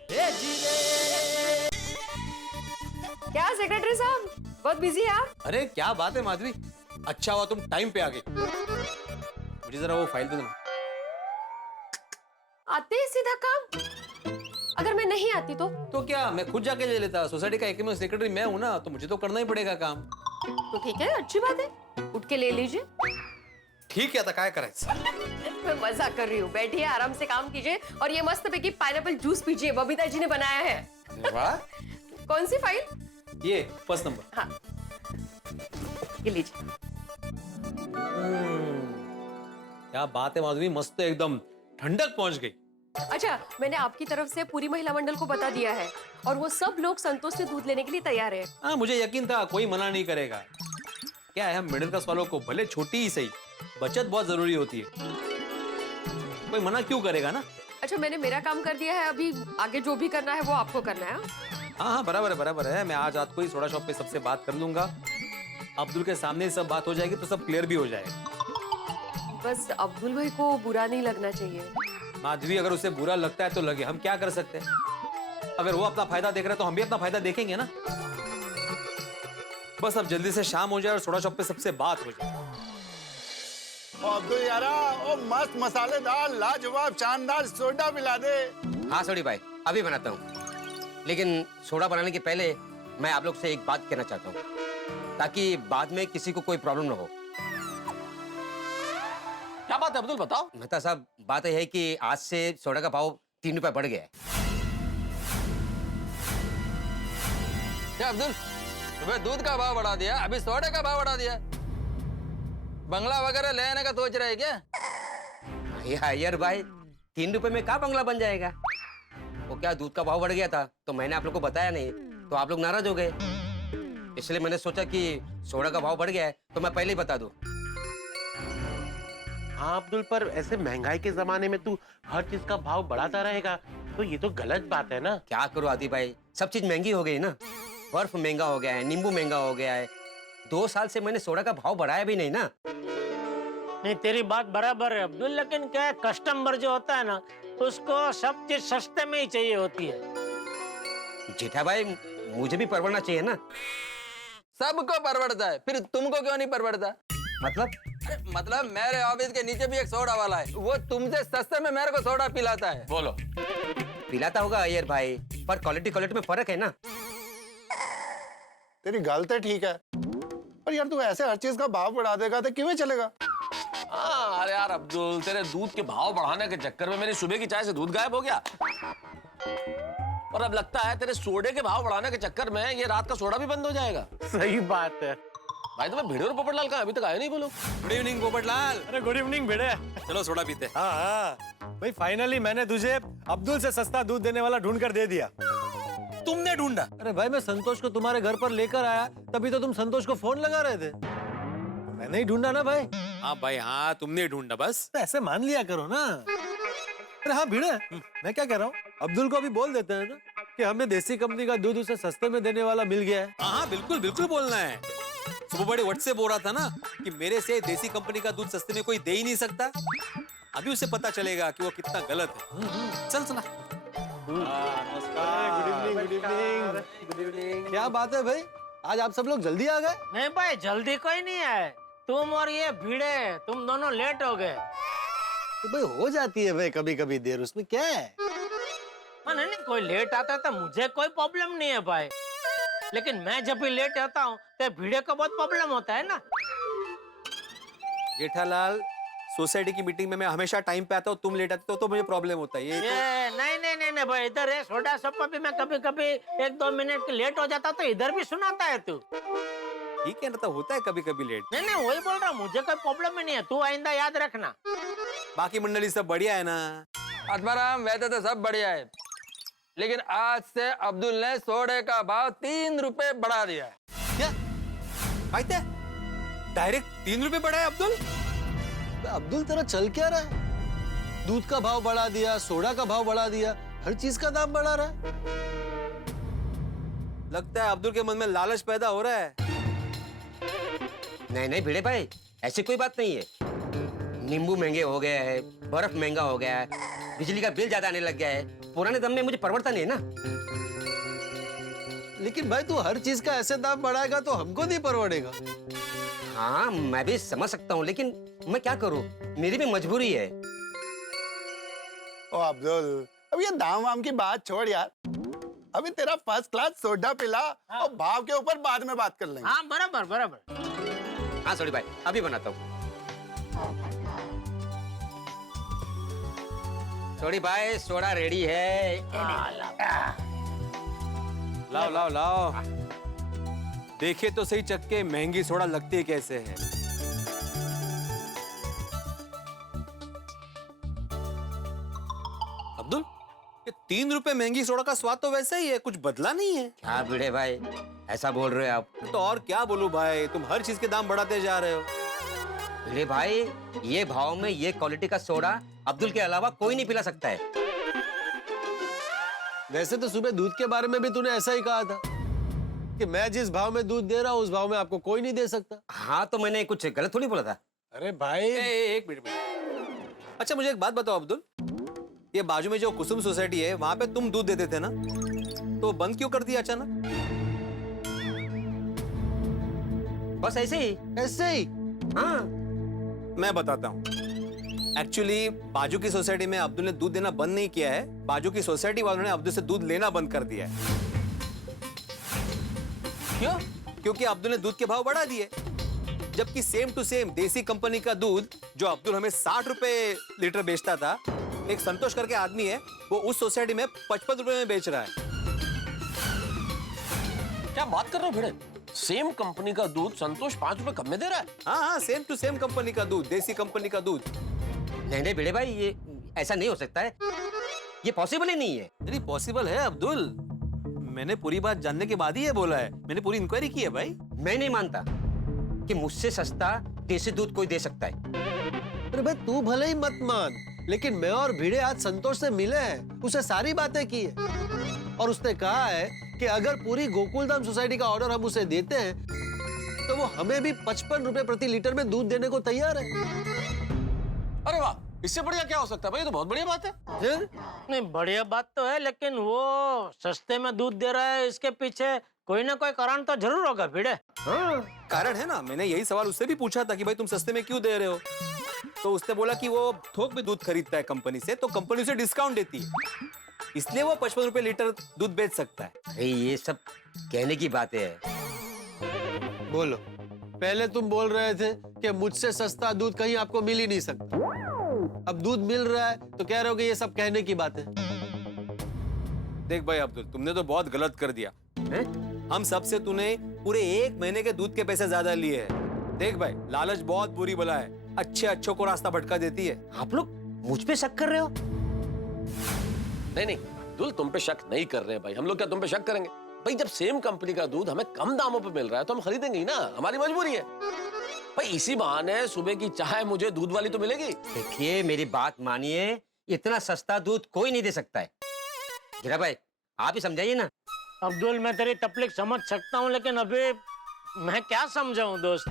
क्या सेक्रेटरी साहब, बहुत बिजी है आप? अरे क्या बात है माधवी, अच्छा हुआ तुम टाइम पे आ गए। मुझे जरा वो फाइल दे देना। आते ही सीधा काम? अगर मैं नहीं आती तो क्या मैं खुद जाके ले लेता? सोसाइटी का एकमेव सेक्रेटरी मैं हूँ ना, तो मुझे तो करना ही पड़ेगा काम। तो ठीक है, अच्छी बात है, उठ के ले लीजिए। ठीक है, तो क्या करायचं? मैं मजाक कर रही हूँ, बैठिए आराम से काम कीजिए और ये मस्त पैकी पाइनएप्पल जूस पीजिए, बबीता जी ने बनाया है। वाह, कौन सी फाइल? ये फर्स्ट नंबर। हाँ, ये लीजिए। क्या बात है माधवी, मस्त एकदम ठंडक पहुंच गई। अच्छा, मैंने आपकी तरफ से पूरी महिला मंडल को बता दिया है और वो सब लोग संतोष से दूध लेने के लिए तैयार है। हाँ, मुझे यकीन था कोई मना नहीं करेगा। क्या है, हम मिडिल क्लास वालों को भले छोटी ही सही, बचत बहुत जरूरी होती है, कोई मना क्यों करेगा ना। अच्छा, मैंने मेरा काम कर दिया है, अभी आगे जो भी करना है वो आपको करना है। हाँ, बराबर है, बराबर है। मैं आज रात को ही सोडा शॉप पे सबसे बात कर लूंगा, अब्दुल के सामने ही सब बात हो जाएगी, तो सब क्लियर भी हो जाएगा। बस अब्दुल भाई को बुरा नहीं लगना चाहिए। माधवी, अगर उसे बुरा लगता है तो लगे, हम क्या कर सकते हैं? अगर वो अपना फायदा देख रहा है तो हम भी अपना फायदा देखेंगे ना। बस अब जल्दी से शाम हो जाए और सोडा शॉप पे सबसे बात हो जाए। अब्दुल यारा, ओ मस्त मसालेदार लाजवाब शानदार सोडा मिला दे। हाँ सोडी भाई, अभी बनाता हूँ। लेकिन सोडा बनाने के पहले मैं आप लोग से एक बात कहना चाहता हूँ, ताकि बाद में किसी को कोई प्रॉब्लम ना हो। क्या बात है अब्दुल, बताओ। मेहता साहब, बात यह है कि आज से सोडा का भाव 3 रुपए बढ़ गया है। क्या अब्दुल, तुम्हें दूध का भाव बढ़ा दिया, अभी सोडे का भाव बढ़ा दिया? बंगला वगैरह लेने का सोच रहे क्या? यार भाई, 3 रुपए में क्या बंगला बन जाएगा? वो क्या, दूध का भाव बढ़ गया था तो मैंने आप लोग को बताया नहीं, तो आप लोग नाराज हो गए। इसलिए मैंने सोचा कि सोडा का भाव बढ़ गया है तो मैं पहले ही बता दूं। हाँ अब्दुल, पर ऐसे महंगाई के जमाने में तू हर चीज का भाव बढ़ाता रहेगा तो ये तो गलत बात है ना। क्या करूं आदि भाई, सब चीज महंगी हो गई ना। बर्फ महंगा हो गया है, नींबू महंगा हो गया है। 2 साल से मैंने सोडा का भाव बढ़ाया भी नहीं ना। नहीं, तेरी बात बराबर है अब्दुल, लेकिन क्या है, कस्टमर जो होता है ना, उसको सब चीज सस्ते में ही चाहिए होती है। जेठा भाई, मुझे भी परवड़ना चाहिए ना। सबको परवड़ता है, फिर तुमको क्यों नहीं परवड़ता? मतलब मेरे ऑफिस के नीचे भी एक सोडा वाला है, वो तुमसे सस्ते में मेरे को सोडा पिलाता है। बोलो। पिलाता होगा अय्यर भाई, पर क्वालिटी में फर्क है ना। तेरी गल तो ठीक है, पर यार तू ऐसे हर चीज का भाव बढ़ा देगा तो किਵੇਂ चलेगा? हाँ, अरे यार अब्दुल, तेरे दूध के भाव बढ़ाने के चक्कर में मेरी सुबह की चाय से दूध गायब हो गया, और अब लगता है तेरे सोडे के भाव बढ़ाने के चक्कर में ये रात का सोडा भी बंद हो जाएगा। सही बात है भाई। तुम्हें भिड़े और पोपटलाल का अभी तक आया नहीं, बोलो। Good evening Popatlal. अरे गुड इवनिंग भिड़े। चलो सोडा पीते। हाँ हाँ भाई, फाइनली मैंने तुझे अब्दुल से सस्ता दूध देने वाला ढूंढ कर दे दिया। तुमने ढूंढा? अरे भाई, मैं संतोष को तुम्हारे घर पर लेकर आया, तभी तो तुम संतोष को फोन लगा रहे थे। मैंने ही ढूंढा ना भाई। हाँ भाई, हाँ तुमने ढूंढा, बस तो ऐसे मान लिया करो ना। अरे हाँ भिड़े, मैं क्या कह रहा हूँ, अब्दुल को भी बोल देते हैं ना कि हमें देसी कंपनी का दूध उसे सस्ते में देने वाला मिल गया है। हाँ बिल्कुल बिल्कुल बोलना है। सुबह बड़े व्हाट्सएप हो रहा था ना कि मेरे से देसी कंपनी का दूध सस्ते में कोई दे ही नहीं सकता। अभी उसे पता चलेगा कि वो कितना गलत है। चल चला। Good evening. क्या बात है भाई, आज आप सब लोग जल्दी आ गए? नहीं भाई, जल्दी कोई नहीं है, तुम और ये भिड़े, तुम दोनों लेट हो गए। तो भाई हो जाती है भाई कभी कभी देर, उसमें क्या है। नहीं नहीं, कोई लेट आता है तो मुझे कोई प्रॉब्लम नहीं है भाई, लेकिन मैं जब भी लेट आता हूँ तो भिड़े को बहुत प्रॉब्लम होता है ना। जेठालाल, सोसाइटी की मीटिंग में मैं हमेशा टाइम पे आता हूँ, तुम लेट आते हो तो मुझे प्रॉब्लम होता है। ये नहीं नहीं नहीं नहीं भाई, इधर है सोडा सप्पा भी मैं कभी कभी 1-2 मिनट लेट हो जाता तो इधर भी सुनाता है तू। ठीक है ना, तो होता है कभी कभी लेट। नहीं नहीं, वही बोल रहा हूँ, मुझे कोई प्रॉब्लम ही नहीं है, तू आइंदा याद रखना। बाकी मंडली सब बढ़िया है ना? आत्माराम, वैसे तो सब बढ़िया है, लेकिन आज से अब्दुल ने सोडे का भाव 3 रुपए बढ़ा दिया है। क्या भाई, डायरेक्ट 3 रुपए बढ़ा है अब्दुल? अब्दुल तेरा चल क्या रहा है? दूध का भाव बढ़ा दिया, सोडा का भाव बढ़ा दिया, हर चीज का दाम बढ़ा रहा है। लगता है अब्दुल के मन में लालच पैदा हो रहा है। नहीं नहीं भिड़े भाई, ऐसी कोई बात नहीं है। नींबू महंगे हो गए हैं, बर्फ महंगा हो गया है, बिजली का बिल ज्यादा आने लग गया है, पुराने दम में मुझे परवड़ता नहीं है ना। लेकिन भाई तू हर चीज का ऐसे दाम बढ़ाएगा तो हमको नहीं परवड़ेगा। हाँ मैं भी समझ सकता हूँ, लेकिन मैं क्या करूँ, मेरी भी मजबूरी है। ओ अब्दुल, अब ये दाम वाम की बात छोड़ यार, अभी तेरा फर्स्ट क्लास सोडा पिला और भाव के ऊपर बाद में बात कर लेंगे। हाँ बराबर बराबर। हाँ सॉरी भाई, अभी बनाता हूँ। सॉरी भाई, सोडा रेडी है। लाओ लाओ लाओ, देखे तो सही चक्के, महंगी सोडा लगती है कैसे है। अब्दुल, ये 3 रुपए महंगी सोडा का स्वाद तो वैसा ही है, कुछ बदला नहीं है। क्या भिड़े भाई, ऐसा बोल रहे हो आप? तो और क्या बोलूं भाई, तुम हर चीज के दाम बढ़ाते जा रहे हो। भिड़े भाई, ये भाव में ये क्वालिटी का सोडा अब्दुल के अलावा कोई नहीं पिला सकता है। वैसे तो सुबह दूध के बारे में भी तूने ऐसा ही कहा था कि मैं जिस भाव में दूध दे रहा हूँ उस भाव में आपको कोई नहीं दे सकता। हाँ तो मैंने कुछ गलत थोड़ी बोला था। अरे भाई एक मिनट। अच्छा मुझे एक बात बताओ अब्दुल, ये बाजू में जो कुसुम सोसाइटी है वहां पे तुम दूध देते थे ना, तो बंद क्यों कर दिया अचानक? बस ऐसे ही। ऐसे ही? हाँ मैं बताता हूँ। एक्चुअली बाजू की सोसाइटी में अब्दुल ने दूध देना बंद नहीं किया है, बाजू की सोसाइटी वालों ने अब्दुल से दूध लेना बंद कर दिया है। क्यों? क्योंकि अब्दुल ने दूध के भाव बढ़ा दिए, जबकि सेम टू सेम देसी कंपनी का दूध जो अब्दुल हमें 60 रुपए लीटर बेचता था, एक संतोष करके आदमी है, वो उस सोसाइटी में 55 रुपए में बेच रहा है। क्या बात कर रहे हो भिड़े? सेम कंपनी का दूध संतोष 5 रुपए कम में दे रहा है? हाँ, सेम टू सेम कंपनी का दूध, देसी कंपनी का दूध। नहीं नहीं भिड़े भाई, ये ऐसा नहीं हो सकता है, ये पॉसिबल ही नहीं है। नहीं पॉसिबल है अब्दुल, मैंने पूरी बात जानने के बाद ही ये बोला है, मैंने पूरी इंक्वायरी की है भाई। मैं नहीं मानता कि मुझसे सस्ता देसी दूध कोई दे सकता है। अरे भाई तू भले ही मत मान, लेकिन मैं और भिड़े आज संतोष से मिले हैं, उसे सारी बातें की है और उसने कहा है कि अगर पूरी गोकुलधाम सोसाइटी का ऑर्डर हम उसे देते हैं तो वो हमें भी 55 रुपए प्रति लीटर में दूध देने को तैयार है। अरे वाह, इससे बढ़िया क्या हो सकता है भाई, ये तो बहुत बढ़िया बात है। नहीं बढ़िया बात तो है, लेकिन वो सस्ते में दूध दे रहा है, इसके पीछे कोई ना कोई कारण तो जरूर होगा भिड़े। हाँ कारण है ना, मैंने यही सवाल उससे भी पूछा था कि भाई तुम सस्ते में क्यों दे रहे हो, तो उसने बोला कि वो थोक में दूध खरीदता है कंपनी से, तो कंपनी उसे डिस्काउंट देती है, इसलिए वो 55 रुपए लीटर दूध बेच सकता है। अरे ये सब कहने की बातें है। बोलो, पहले तुम बोल रहे थे कि मुझसे सस्ता दूध कहीं आपको मिल ही नहीं सकता, अब दूध मिल रहा है तो कह रहे हो कि ये सब कहने की बात है। देख भाई अब्दुल, तुमने तो बहुत गलत कर दिया है? हम सबसे तूने पूरे 1 महीने के दूध के पैसे ज्यादा लिए हैं। देख भाई, लालच बहुत बुरी बला है, अच्छे अच्छों को रास्ता भटका देती है। आप लोग मुझ पे शक कर रहे हो? नहीं नहीं अब्दुल, तुम पे शक नहीं कर रहे भाई, हम लोग क्या तुम पे शक करेंगे भाई? जब सेम कंपनी का दूध हमें कम दामों पे मिल रहा है तो हम खरीदेंगे ही ना, हमारी मजबूरी है भाई। इसी बहाने सुबह की चाय मुझे दूध वाली तो मिलेगी। देखिए मेरी बात मानिए, इतना सस्ता दूध कोई नहीं दे सकता है। गिरा भाई आप ही समझाइए ना। अब्दुल मैं तेरी तकलीफ समझ सकता हूँ, लेकिन अभी मैं क्या समझाऊं दोस्त।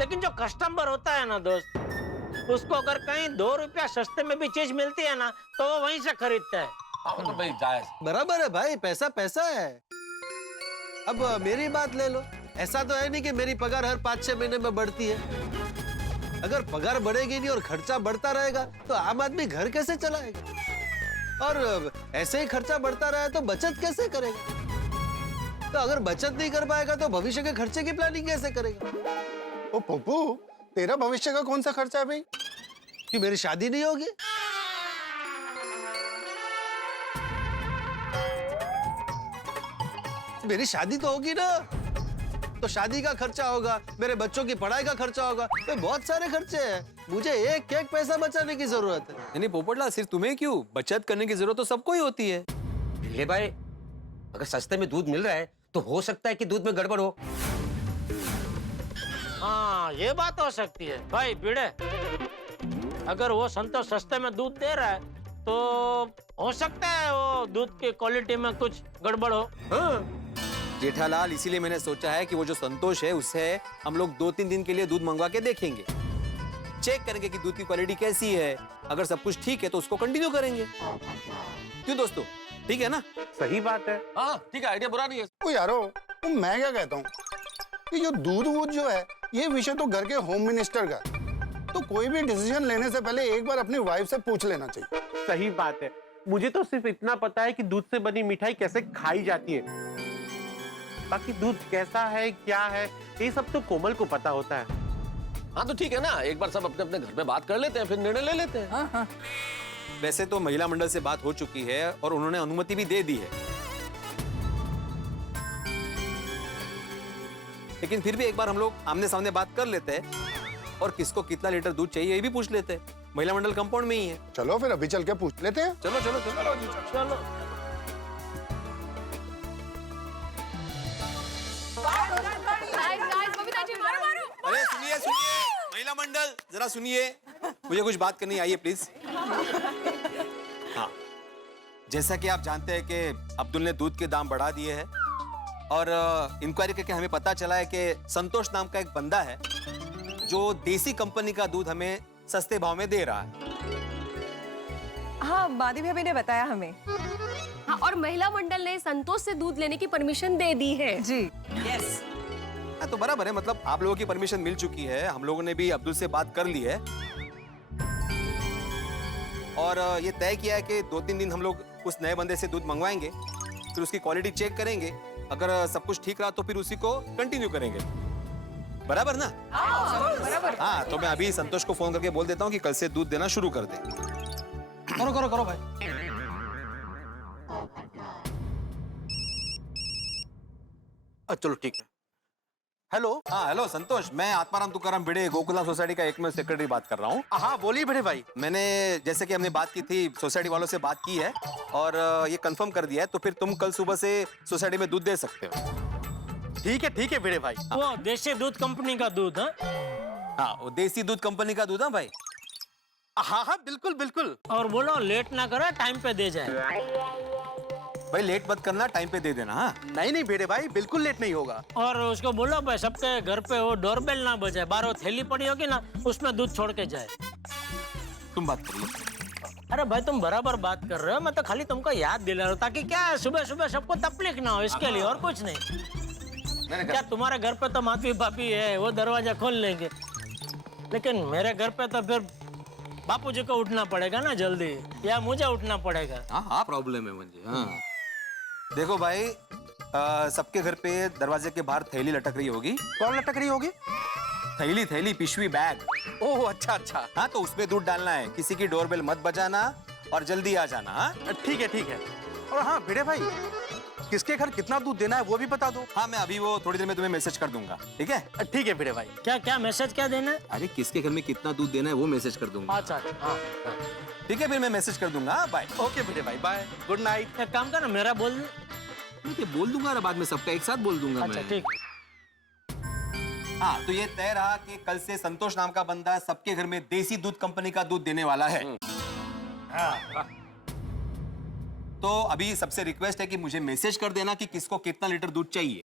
लेकिन जो कस्टमर होता है ना दोस्त, उसको अगर कहीं 2 रुपया सस्ते में भी चीज मिलती है ना तो वो वहीं से खरीदता है। तो भाई जायज बराबर है भाई, पैसा पैसा है। अब मेरी बात ले लो, ऐसा तो है नहीं कि मेरी पगार हर 5-6 महीने में बढ़ती है। अगर पगार बढ़ेगी नहीं और खर्चा बढ़ता रहेगा तो आम आदमी घर कैसे चलाएगा? और ऐसे ही खर्चा बढ़ता रहा तो बचत कैसे करेगा? तो अगर बचत नहीं कर पाएगा तो भविष्य के खर्चे की प्लानिंग कैसे करेगा? ओ पप्पू, तेरा भविष्य का कौन सा खर्चा है भाई? कि मेरी शादी नहीं होगी? मेरी शादी तो होगी ना, तो शादी का खर्चा होगा, मेरे बच्चों की पढ़ाई का खर्चा होगा, तो बहुत सारे खर्चे हैं। मुझे एक एक पैसा बचाने की जरूरत है। नहीं पोपटलाल, सिर्फ तुम्हें क्यों, बचत करने की जरूरत तो सबको ही होती है। ले भाई, अगर सस्ते में दूध मिल रहा है तो हो सकता है कि दूध में गड़बड़ हो। हाँ, ये बात हो सकती है भाई भिड़े। अगर वो संतोष सस्ते में दूध दे रहा है तो हो सकता है वो दूध की क्वालिटी में कुछ गड़बड़ हो। हाँ। जेठालाल, इसीलिए मैंने सोचा है कि वो जो संतोष है उससे हम लोग 2-3 दिन के लिए दूध मंगवा के देखेंगे, चेक करेंगे कि दूध की क्वालिटी कैसी है। अगर सब कुछ ठीक है तो उसको कंटिन्यू करेंगे। क्यों दोस्तों, ठीक है ना? सही बात है। हाँ ठीक है, आइडिया बुरा नहीं है। ओ यारो, तो मैं क्या कहता हूँ कि जो दूध वूध जो है, ये विषय तो घर के होम मिनिस्टर का, तो कोई भी डिसीजन लेने से पहले एक बार अपनी वाइफ से पूछ लेना चाहिए। सही बात है। मुझे तो सिर्फ इतना पता है कि दूध से बनी मिठाई कैसे खाई जाती है, बाकी दूध कैसा है क्या है ये सब तो कोमल को पता होता है। हाँ तो ठीक है ना, एक बार सब अपने अपने घर में बात कर लेते हैं, फिर निर्णय ले लेते हैं। हाँ हाँ। वैसे तो महिला मंडल से बात हो चुकी है और उन्होंने अनुमति भी दे दी है, लेकिन फिर भी एक बार हम लोग आमने सामने बात कर लेते हैं और किसको कितना लीटर दूध चाहिए ये भी पूछ लेते हैं। महिला मंडल कंपाउंड में ही है। चलो फिर अभी चल के पूछ लेते हैं। चलो चलो चलो चलो। अरे सुनिए सुनिए, महिला मंडल जरा सुनिए, मुझे कुछ बात करनी, आइए प्लीज। हाँ, जैसा कि आप जानते हैं कि अब्दुल ने दूध के दाम बढ़ा दिए हैं और इंक्वायरी करके हमें पता चला है कि संतोष नाम का एक बंदा है जो देसी कंपनी का दूध हमें सस्ते भाव में दे रहा है। हाँ, माधवी भाभी ने बताया हमें। हाँ, और महिला मंडल ने संतोष से दूध लेने की परमिशन दे दी है। जी यस। हाँ, तो बराबर है, मतलब आप लोगों की परमिशन मिल चुकी है, हम लोगों ने भी अब्दुल से बात कर ली है और ये तय किया है कि 2-3 दिन हम लोग उस नए बंदे से दूध मंगवाएंगे, फिर उसकी क्वालिटी चेक करेंगे, अगर सब कुछ ठीक रहा तो फिर उसी को कंटिन्यू करेंगे। बराबर ना? बराबर। हाँ, तो मैं अभी संतोष को फोन करके बोल देता हूँ कि कल से दूध देना शुरू कर दे। करो करो करो भाई। चलो ठीक है। हेलो। हाँ हेलो संतोष, मैं आत्माराम तुकाराम भिड़े गोकुलधाम सोसाइटी का एकमेव सेक्रेटरी बात कर रहा हूँ। हाँ बोलिए भिड़े भाई। मैंने जैसे कि हमने बात की थी, सोसाइटी वालों से बात की है और ये कंफर्म कर दिया है, तो फिर तुम कल सुबह से सोसाइटी में दूध दे सकते हो। ठीक है भिड़े भाई। वो देसी दूध कंपनी का दूध। हाँ, वो देसी दूध कंपनी का दूध है भाई। हाँ हाँ बिल्कुल बिल्कुल। और बोलो लेट ना करे, टाइम पे दे जाए। भाई लेट मत करना, टाइम पे दे देना। हाँ नहीं भिड़े भाई, बिल्कुल लेट नहीं होगा। और उसको बोलो भाई सबके घर पे वो डोरबेल ना बजाए, बाहर थैली पड़ी होगी ना उसमें दूध छोड़ के जाए। तुम बात करिए। अरे भाई तुम बराबर बात कर रहे हो, मैं तो खाली तुमको याद दिला रहा हूँ ताकि क्या सुबह सुबह सबको तकलीफ ना हो, इसके लिए और कुछ नहीं। क्या तुम्हारे घर पे तो माधवी भाभी है, वो दरवाजा खोल लेंगे, लेकिन मेरे घर पे तो फिर बापूजी को उठना पड़ेगा ना जल्दी, या मुझे उठना पड़ेगा। हाँ प्रॉब्लम है मुझे। हाँ देखो भाई, सबके घर पे दरवाजे के बाहर थैली लटक रही होगी। कौन लटक रही होगी? थैली थैली पिशवी बैग। ओह अच्छा अच्छा। हाँ तो उसमें दूध डालना है, किसी की डोरबेल मत बजाना और जल्दी आ जाना। हाँ ठीक है। और हाँ भिड़े भाई, किसके घर कितना दूध देना है वो भी बता दो। हाँ मैं अभी वो थोड़ी देर में तुम्हें मैसेज कर दूंगा। ठीक है? ठीक है भिड़े भाई। क्या मैसेज क्या देना है? अरे किसके घर में कितना दूध देना है वो मैसेज कर दूंगा। अच्छा हाँ। ठीक है, फिर मैं मैसेज कर दूंगा। बाय। ओके भिड़े भाई, बाय, गुड नाइट। एक काम कर ना, मेरा बोल बोल दूंगा, बाद में सबका एक साथ बोल दूंगा। अच्छा ठीक। हाँ तो ये तय रहा कि कल से संतोष नाम का बंदा सबके घर में देसी दूध कंपनी का दूध देने वाला है। हाँ। तो अभी सबसे रिक्वेस्ट है कि मुझे मैसेज कर देना कि किसको कितना लीटर दूध चाहिए।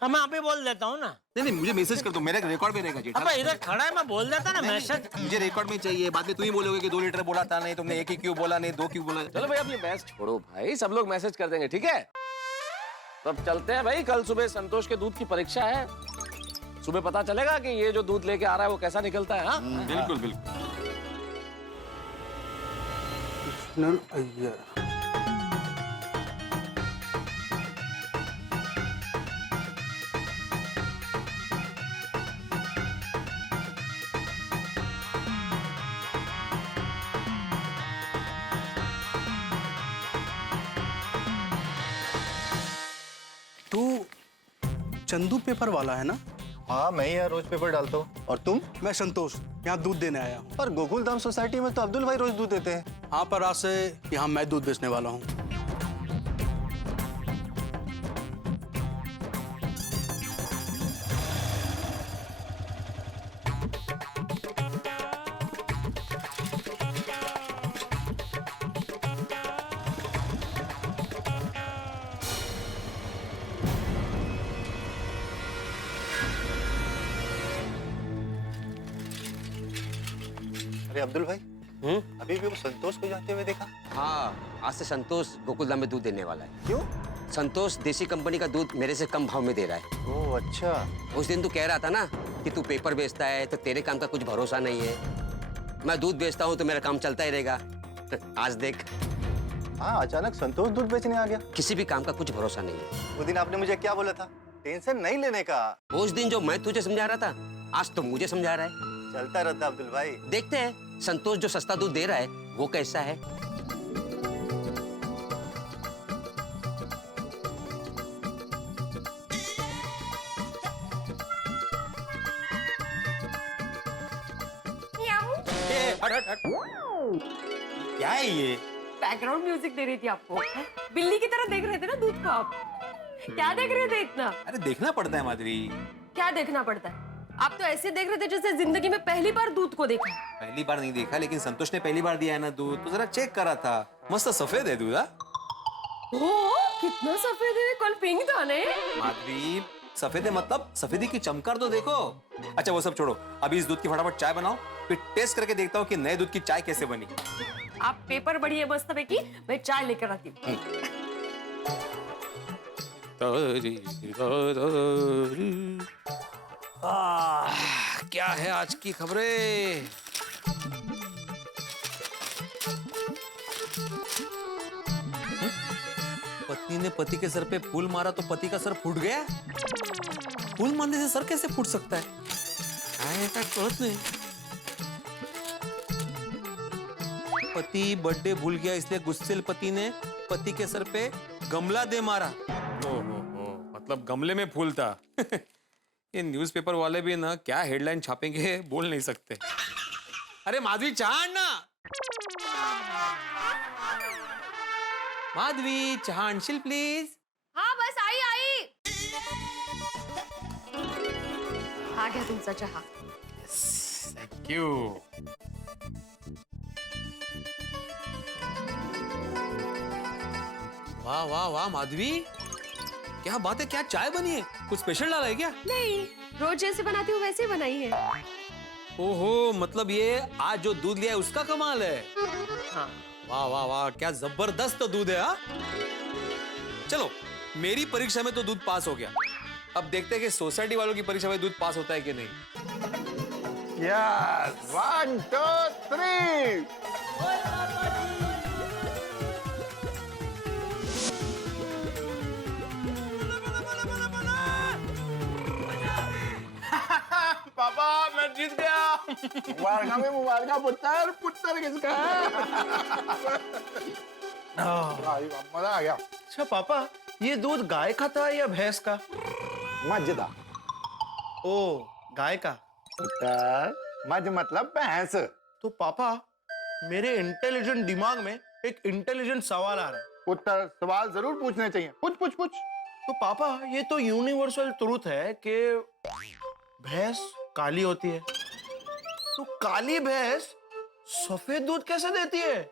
मैं अभी बोल देता हूँ ना। नहीं मुझे मैसेज कर दो, मेरे रिकॉर्ड में रहेगा। अब इधर खड़ा है, मैं बोल देता ना मैसेज। मुझे रिकॉर्ड में चाहिए, बाद में तुम ही बोलोगे कि 2 लीटर बोला था, नहीं तुमने 1 ही क्यों बोला, नहीं 2 क्यों बोला। चलो भाई अब ये बहस छोड़ो भाई, सब लोग मैसेज कर देंगे। ठीक है, तब चलते हैं भाई। कल सुबह संतोष के दूध की परीक्षा है, सुबह पता चलेगा कि ये जो दूध लेके आ रहा है वो कैसा निकलता है। हाँ बिल्कुल बिल्कुल। कृष्णन अय्यर। तू चंदू पेपर वाला है ना? हाँ, मैं ही यहाँ रोज पेपर डालता हूँ। और तुम? मैं संतोष, यहाँ दूध देने आया हूँ। पर गोकुल धाम सोसाइटी में तो अब्दुल भाई रोज दूध देते हैं। हाँ, पर आज से यहाँ मैं दूध बेचने वाला हूँ। अरे अब्दुल भाई, अभी भी वो संतोष को जाते हुए देखा? हाँ, आज से संतोष गोकुलधाम में दूध देने वाला है। क्यों? संतोष देसी कंपनी का दूध मेरे से कम भाव में दे रहा है। ओह अच्छा। उस दिन तू कह रहा था ना कि तू पेपर बेचता है तो तेरे काम का कुछ भरोसा नहीं है। मैं दूध बेचता हूँ तो मेरा काम चलता ही रहेगा। आज देख। हाँ, अचानक संतोष दूध बेचने आ गया। किसी भी काम का कुछ भरोसा नहीं है। वो दिन आपने मुझे क्या बोला था? टेंशन नहीं लेने का। उस दिन जो मैं तुझे समझा रहा था, आज तो मुझे समझा रहा है। चलता रहता अब्दुल भाई। देखते हैं संतोष जो सस्ता दूध दे रहा है वो कैसा है। क्या है ये? बैकग्राउंड म्यूजिक दे रही थी आपको। बिल्ली की तरह देख रहे थे ना दूध को आप। क्या देख रहे थे इतना? अरे देखना पड़ता है माधुरी। क्या देखना पड़ता है? आप तो ऐसे देख रहे थे जैसे जिंदगी में पहली बार दूध को देखा। पहली बार नहीं देखा, लेकिन संतोष ने पहली बार दिया है ना दूध, तो जरा चेक करा था। मस्त सफेद है दूध। कितना सफेद है, कल पिंक था ने। माधुरी, सफेद है मतलब सफेदी की चमकार तो देखो। अच्छा वो सब छोड़ो, अभी इस दूध की फटाफट चाय बनाओ, फिर टेस्ट करके देखता हूँ कि नए दूध की चाय कैसे बनी। आप पेपर बढ़िए मस्त की, मैं चाय लेकर आती हूँ। क्या है आज की खबरें? पत्नी ने पति के सर पे फूल मारा तो पति का सर फूट गया। फूल मारने से सर कैसे फूट सकता है? कळत नहीं। पति बर्थडे भूल गया इसलिए गुस्सेल पति ने पति के सर पे गमला दे मारा। मतलब गमले में फूल था। ये न्यूज़पेपर वाले भी ना क्या हेडलाइन छापेंगे बोल नहीं सकते। अरे माधवी चाह ना, माधवी चाह आणशील प्लीज। हाँ बस आई। आ गया तुमचा चहा। Thank you. वाह वाह वाह माधवी, क्या बात है, क्या चाय बनी है? कुछ स्पेशल डाला है क्या? नहीं, रोज जैसे बनाती हूँ वैसे ही बनाई है। ओहो, मतलब ये आज जो दूध लिया है उसका कमाल है। हाँ। वाह वाह वाह, क्या जबरदस्त दूध है। हाँ चलो, मेरी परीक्षा में तो दूध पास हो गया। अब देखते हैं कि सोसाइटी वालों की परीक्षा में दूध पास होता है कि नहीं। यस, 1 2 3। पापा मैं जीत गया। मुबारका में मुबारका पुत्र, पुत्र किसका है? मजा आ गया। अच्छा पापा, ये दूध गाय का था या भैंस का? मजदा। ओ, गाय का। पुत्र, मज मतलब भैंस। तो पापा, मेरे इंटेलिजेंट दिमाग में एक इंटेलिजेंट सवाल आ रहा है। पुत्र, सवाल जरूर पूछने चाहिए। पूछ। तो पापा, ये तो यूनिवर्सल ट्रूथ है कि भैंस काली होती है, तो काली भैंस सफेद दूध कैसे देती है?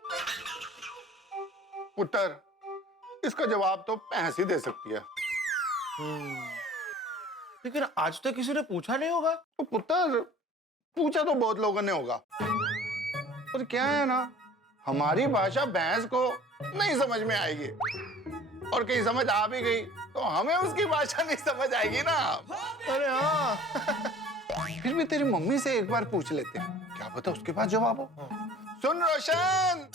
पुत्र, इसका जवाब तो भैंस ही दे सकती है। लेकिन आज तक किसी ने पूछा नहीं होगा। तो पुत्र, पूछा तो बहुत लोगों ने होगा, पर क्या है ना, हमारी भाषा भैंस को नहीं समझ में आएगी, और कहीं समझ आ भी गई तो हमें उसकी भाषा नहीं समझ आएगी ना। अरे हाँ। फिर भी तेरी मम्मी से एक बार पूछ लेते हैं, क्या पता उसके पास जवाब हो। सुन रोशन,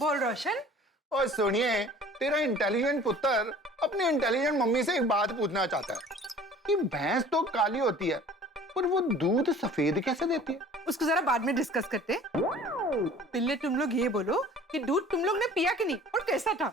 बोल रोशन। और सुनिए, तेरा इंटेलिजेंट पुत्र अपनी इंटेलिजेंट मम्मी से एक बात पूछना चाहता है कि भैंस तो काली होती है पर वो दूध सफेद कैसे देती है? उसको जरा बाद में डिस्कस करते हैं। पहले तुम लोग ये बोलो कि दूध तुम लोग ने पिया कि नहीं और कैसा था?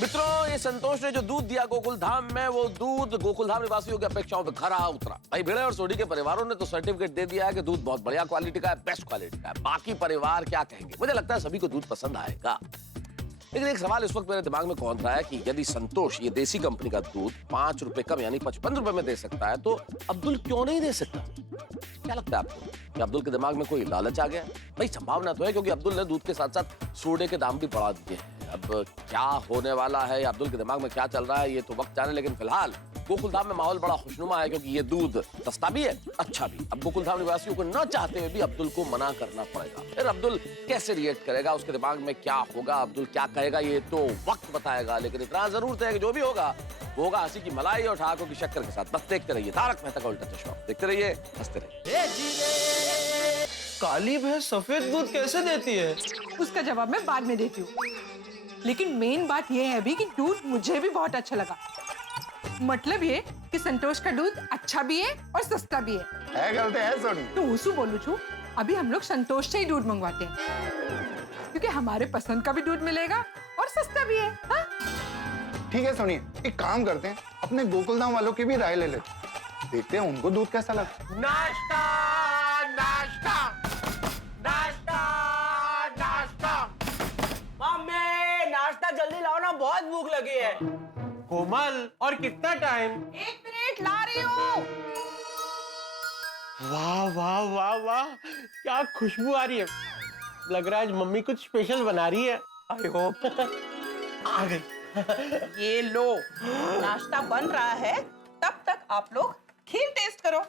मित्रों, ये संतोष ने जो दूध दिया गोकुल धाम में, वो दूध गोकुल धाम निवासियों की अपेक्षाओं पे खरा उतरा। भाई भिड़े और सोडी के परिवारों ने तो सर्टिफिकेट दे दिया है कि दूध बहुत बढ़िया क्वालिटी का है, बेस्ट क्वालिटी का है। बाकी परिवार क्या कहेंगे? मुझे लगता है सभी को दूध पसंद आएगा। लेकिन एक सवाल इस वक्त मेरे दिमाग में कौन रहा है कि यदि संतोष ये देसी कंपनी का दूध 5 रुपए कम यानी 55 रुपए में दे सकता है, तो अब्दुल क्यों नहीं दे सकता? क्या लगता है आपको कि अब्दुल के दिमाग में कोई लालच आ गया? भाई संभावना तो है, क्योंकि अब्दुल ने दूध के साथ साथ सोडे के दाम भी बढ़ा दिए हैं। अब क्या होने वाला है, अब्दुल के दिमाग में क्या चल रहा है, ये तो वक्त जाने। लेकिन फिलहाल गोकुल धाम में माहौल बड़ा खुशनुमा है, क्योंकि ये दूध सस्ता भी है, अच्छा भी। अब गोकुल धाम निवासियों को न चाहते हुए भी अब्दुल को मना करना पड़ेगा। फिर अब्दुल कैसे रिएक्ट करेगा, उसके दिमाग में क्या होगा, अब्दुल क्या कहेगा, ये तो वक्त बताएगा। लेकिन इतना जरूर है कि जो भी होगा वो होगा हंसी की मलाई और ठहाकों की शक्कर के साथ। बस देखते रहिए तारक मेहता का उल्टा चश्मा, देखते रहिए, हंसते रहिए। काली भैंस सफेद दूध कैसे देती है? उसका जवाब मैं बाद में देती हूँ। लेकिन मेन बात यह है अभी कि दूध मुझे भी बहुत अच्छा लगा। मतलब ये कि संतोष का दूध अच्छा भी है और सस्ता भी है। गलत है सोनी। तो उसू बोलू छू, अभी हम लोग संतोष से ही दूध मंगवाते हैं, क्योंकि हमारे पसंद का भी दूध मिलेगा और सस्ता भी है। हाँ? ठीक है सोनी, एक काम करते हैं, अपने गोकुलधाम वालों की भी राय ले लेते हैं, देखते हैं उनको दूध कैसा लगता है। नाश्ता नाश्ता नाश्ता नाश्ता। मम्मी नाश्ता जल्दी लाओ ना, बहुत भूख लगी है। कोमल, और कितना टाइम? 1 मिनट ला रही हूँ। वाह वाह वाह वाह, क्या खुशबू आ रही है। लग रहा है आज मम्मी कुछ स्पेशल बना रही है। आई होप आ गई। ये लो, नाश्ता बन रहा है, तब तक आप लोग खीर टेस्ट करो।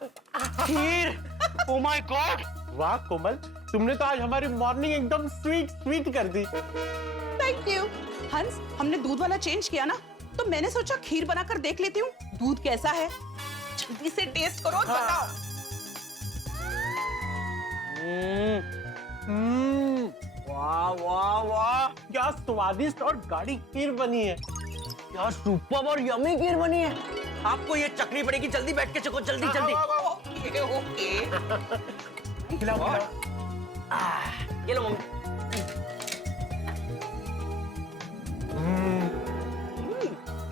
खीर? Oh my god! वाह कोमल, तुमने तो आज हमारी मॉर्निंग एकदम स्वीट स्वीट कर दी। Thank you. हंस, हमने दूध वाला चेंज किया ना, तो मैंने सोचा खीर बनाकर देख लेती हूँ दूध कैसा है। जल्दी से टेस्ट करो, बताओ। वाह वाह वाह, क्या स्वादिष्ट और गाढ़ी खीर बनी है। क्या सुपर और यमी खीर बनी है। आपको ये चखनी पड़ेगी, जल्दी बैठ के चखो, जल्दी जल्दी। Okay okay. खिलाओ खिलाओ। ये लो मम्मी।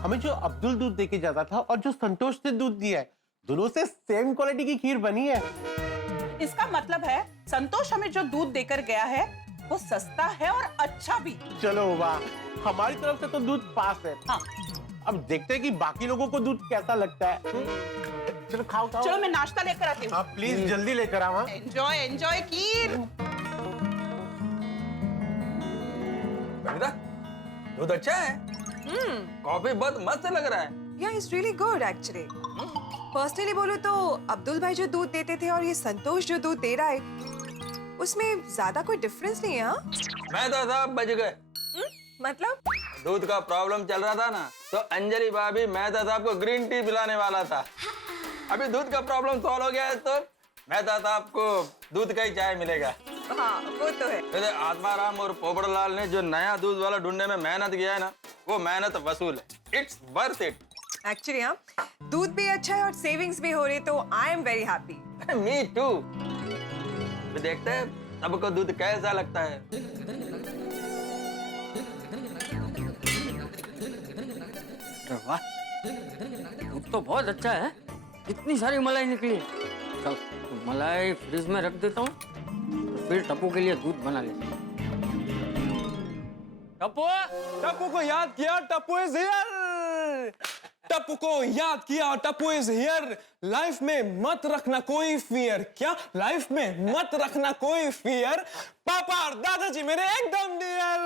हमें जो अब्दुल दूध देके जाता था और जो संतोष ने दूध दिया है, दोनों से सेम क्वालिटी की खीर बनी है। इसका मतलब है संतोष हमें जो दूध देकर गया है वो सस्ता है और अच्छा भी। चलो वाह, हमारी तरफ से तो दूध पास है। हाँ। अब देखते हैं कि बाकी लोगों को दूध कैसा लगता है। चलो खाओ खाओ। चलो मैं नाश्ता लेकर आती हूँ। आप प्लीज जल्दी लेकर आओ। एंजॉय एंजॉय खीर। दूध अच्छा है। कॉफी बहुत मस्त लग रहा है। Yeah, it's really good actually. Personally बोलो तो अब्दुल भाई जो दूध देते थे और ये संतोष जो दूध दे रहा है, उसमें ज्यादा कोई डिफरेंस नहीं है। हाँ? मैं तो साहब बच गए। मतलब? दूध का प्रॉब्लम चल रहा था ना, तो अंजलि भाभी मेहता साहब को ग्रीन टी पिलाने वाला था। अभी दूध का प्रॉब्लम सॉल्व हो गया है, तो मेहता साहब को दूध का ही चाय मिलेगा। हाँ, वो तो है। वैसे आत्माराम और पोपड़लाल ने जो नया दूध वाला ढूंढने में मेहनत किया है ना, वो मेहनत वसूल है। It's worth it. एक्चुअली हाँ, दूध भी अच्छा है और सेविंग्स भी हो रही, तो I am very happy. Me too. देखते हैं सबको दूध कैसा लगता है। वाह, दूध तो बहुत अच्छा है। इतनी सारी मलाई निकली। चल तो मलाई फ्रिज में रख देता हूँ, तो फिर टप्पू के लिए दूध बना लेता हूँ। टप्पू, टप्पू को याद किया, टप्पू इज हियर। टप्पू को याद किया, टप्पू इज हियर। लाइफ में मत रखना कोई फियर। क्या? लाइफ में मत रखना कोई फियर। पापा और दादाजी मेरे एकदम डियर।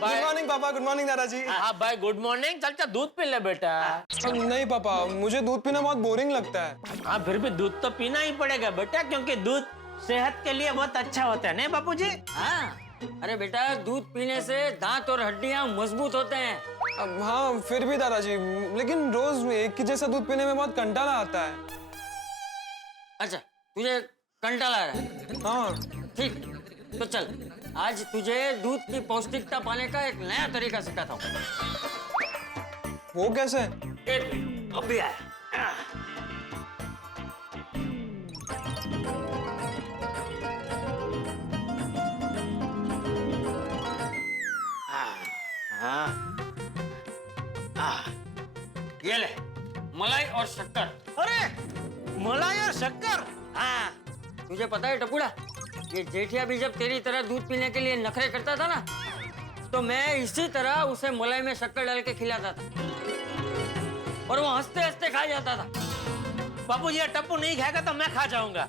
गुड मॉर्निंग पापा, गुड मॉर्निंग दादाजी। हाँ भाई, गुड मॉर्निंग। चल चल दूध पी ले बेटा। नहीं पापा, मुझे दूध पीना बहुत बोरिंग लगता है। हाँ, फिर भी दूध तो पीना ही पड़ेगा बेटा, क्योंकि दूध सेहत के लिए बहुत अच्छा होता है, नहीं बापूजी? हाँ, अरे बेटा, दूध पीने से दांत और हड्डियां मजबूत होते हैं। हाँ फिर भी दादाजी, लेकिन रोज एक ही जैसा दूध पीने में बहुत कंटाला आता है। अच्छा तुझे कंटाला आ रहा है? हाँ ठीक, तो चल आज तुझे दूध की पौष्टिकता पाने का एक नया तरीका सिखाता हूँ। वो कैसे? एक मिनट, अभी आया। हाँ, ये ले मलाई और शक्कर। अरे मलाई और शक्कर? हाँ, तुझे पता है टपुड़ा, ये जेठिया भी जब तेरी तरह दूध पीने के लिए नखरे करता था ना, तो मैं इसी तरह उसे मलाई में शक्कर डाल के खिलाता था और वो हंसते हंसते खा जाता था। बापूजी ये टप्पू नहीं खाएगा तो मैं खा जाऊंगा।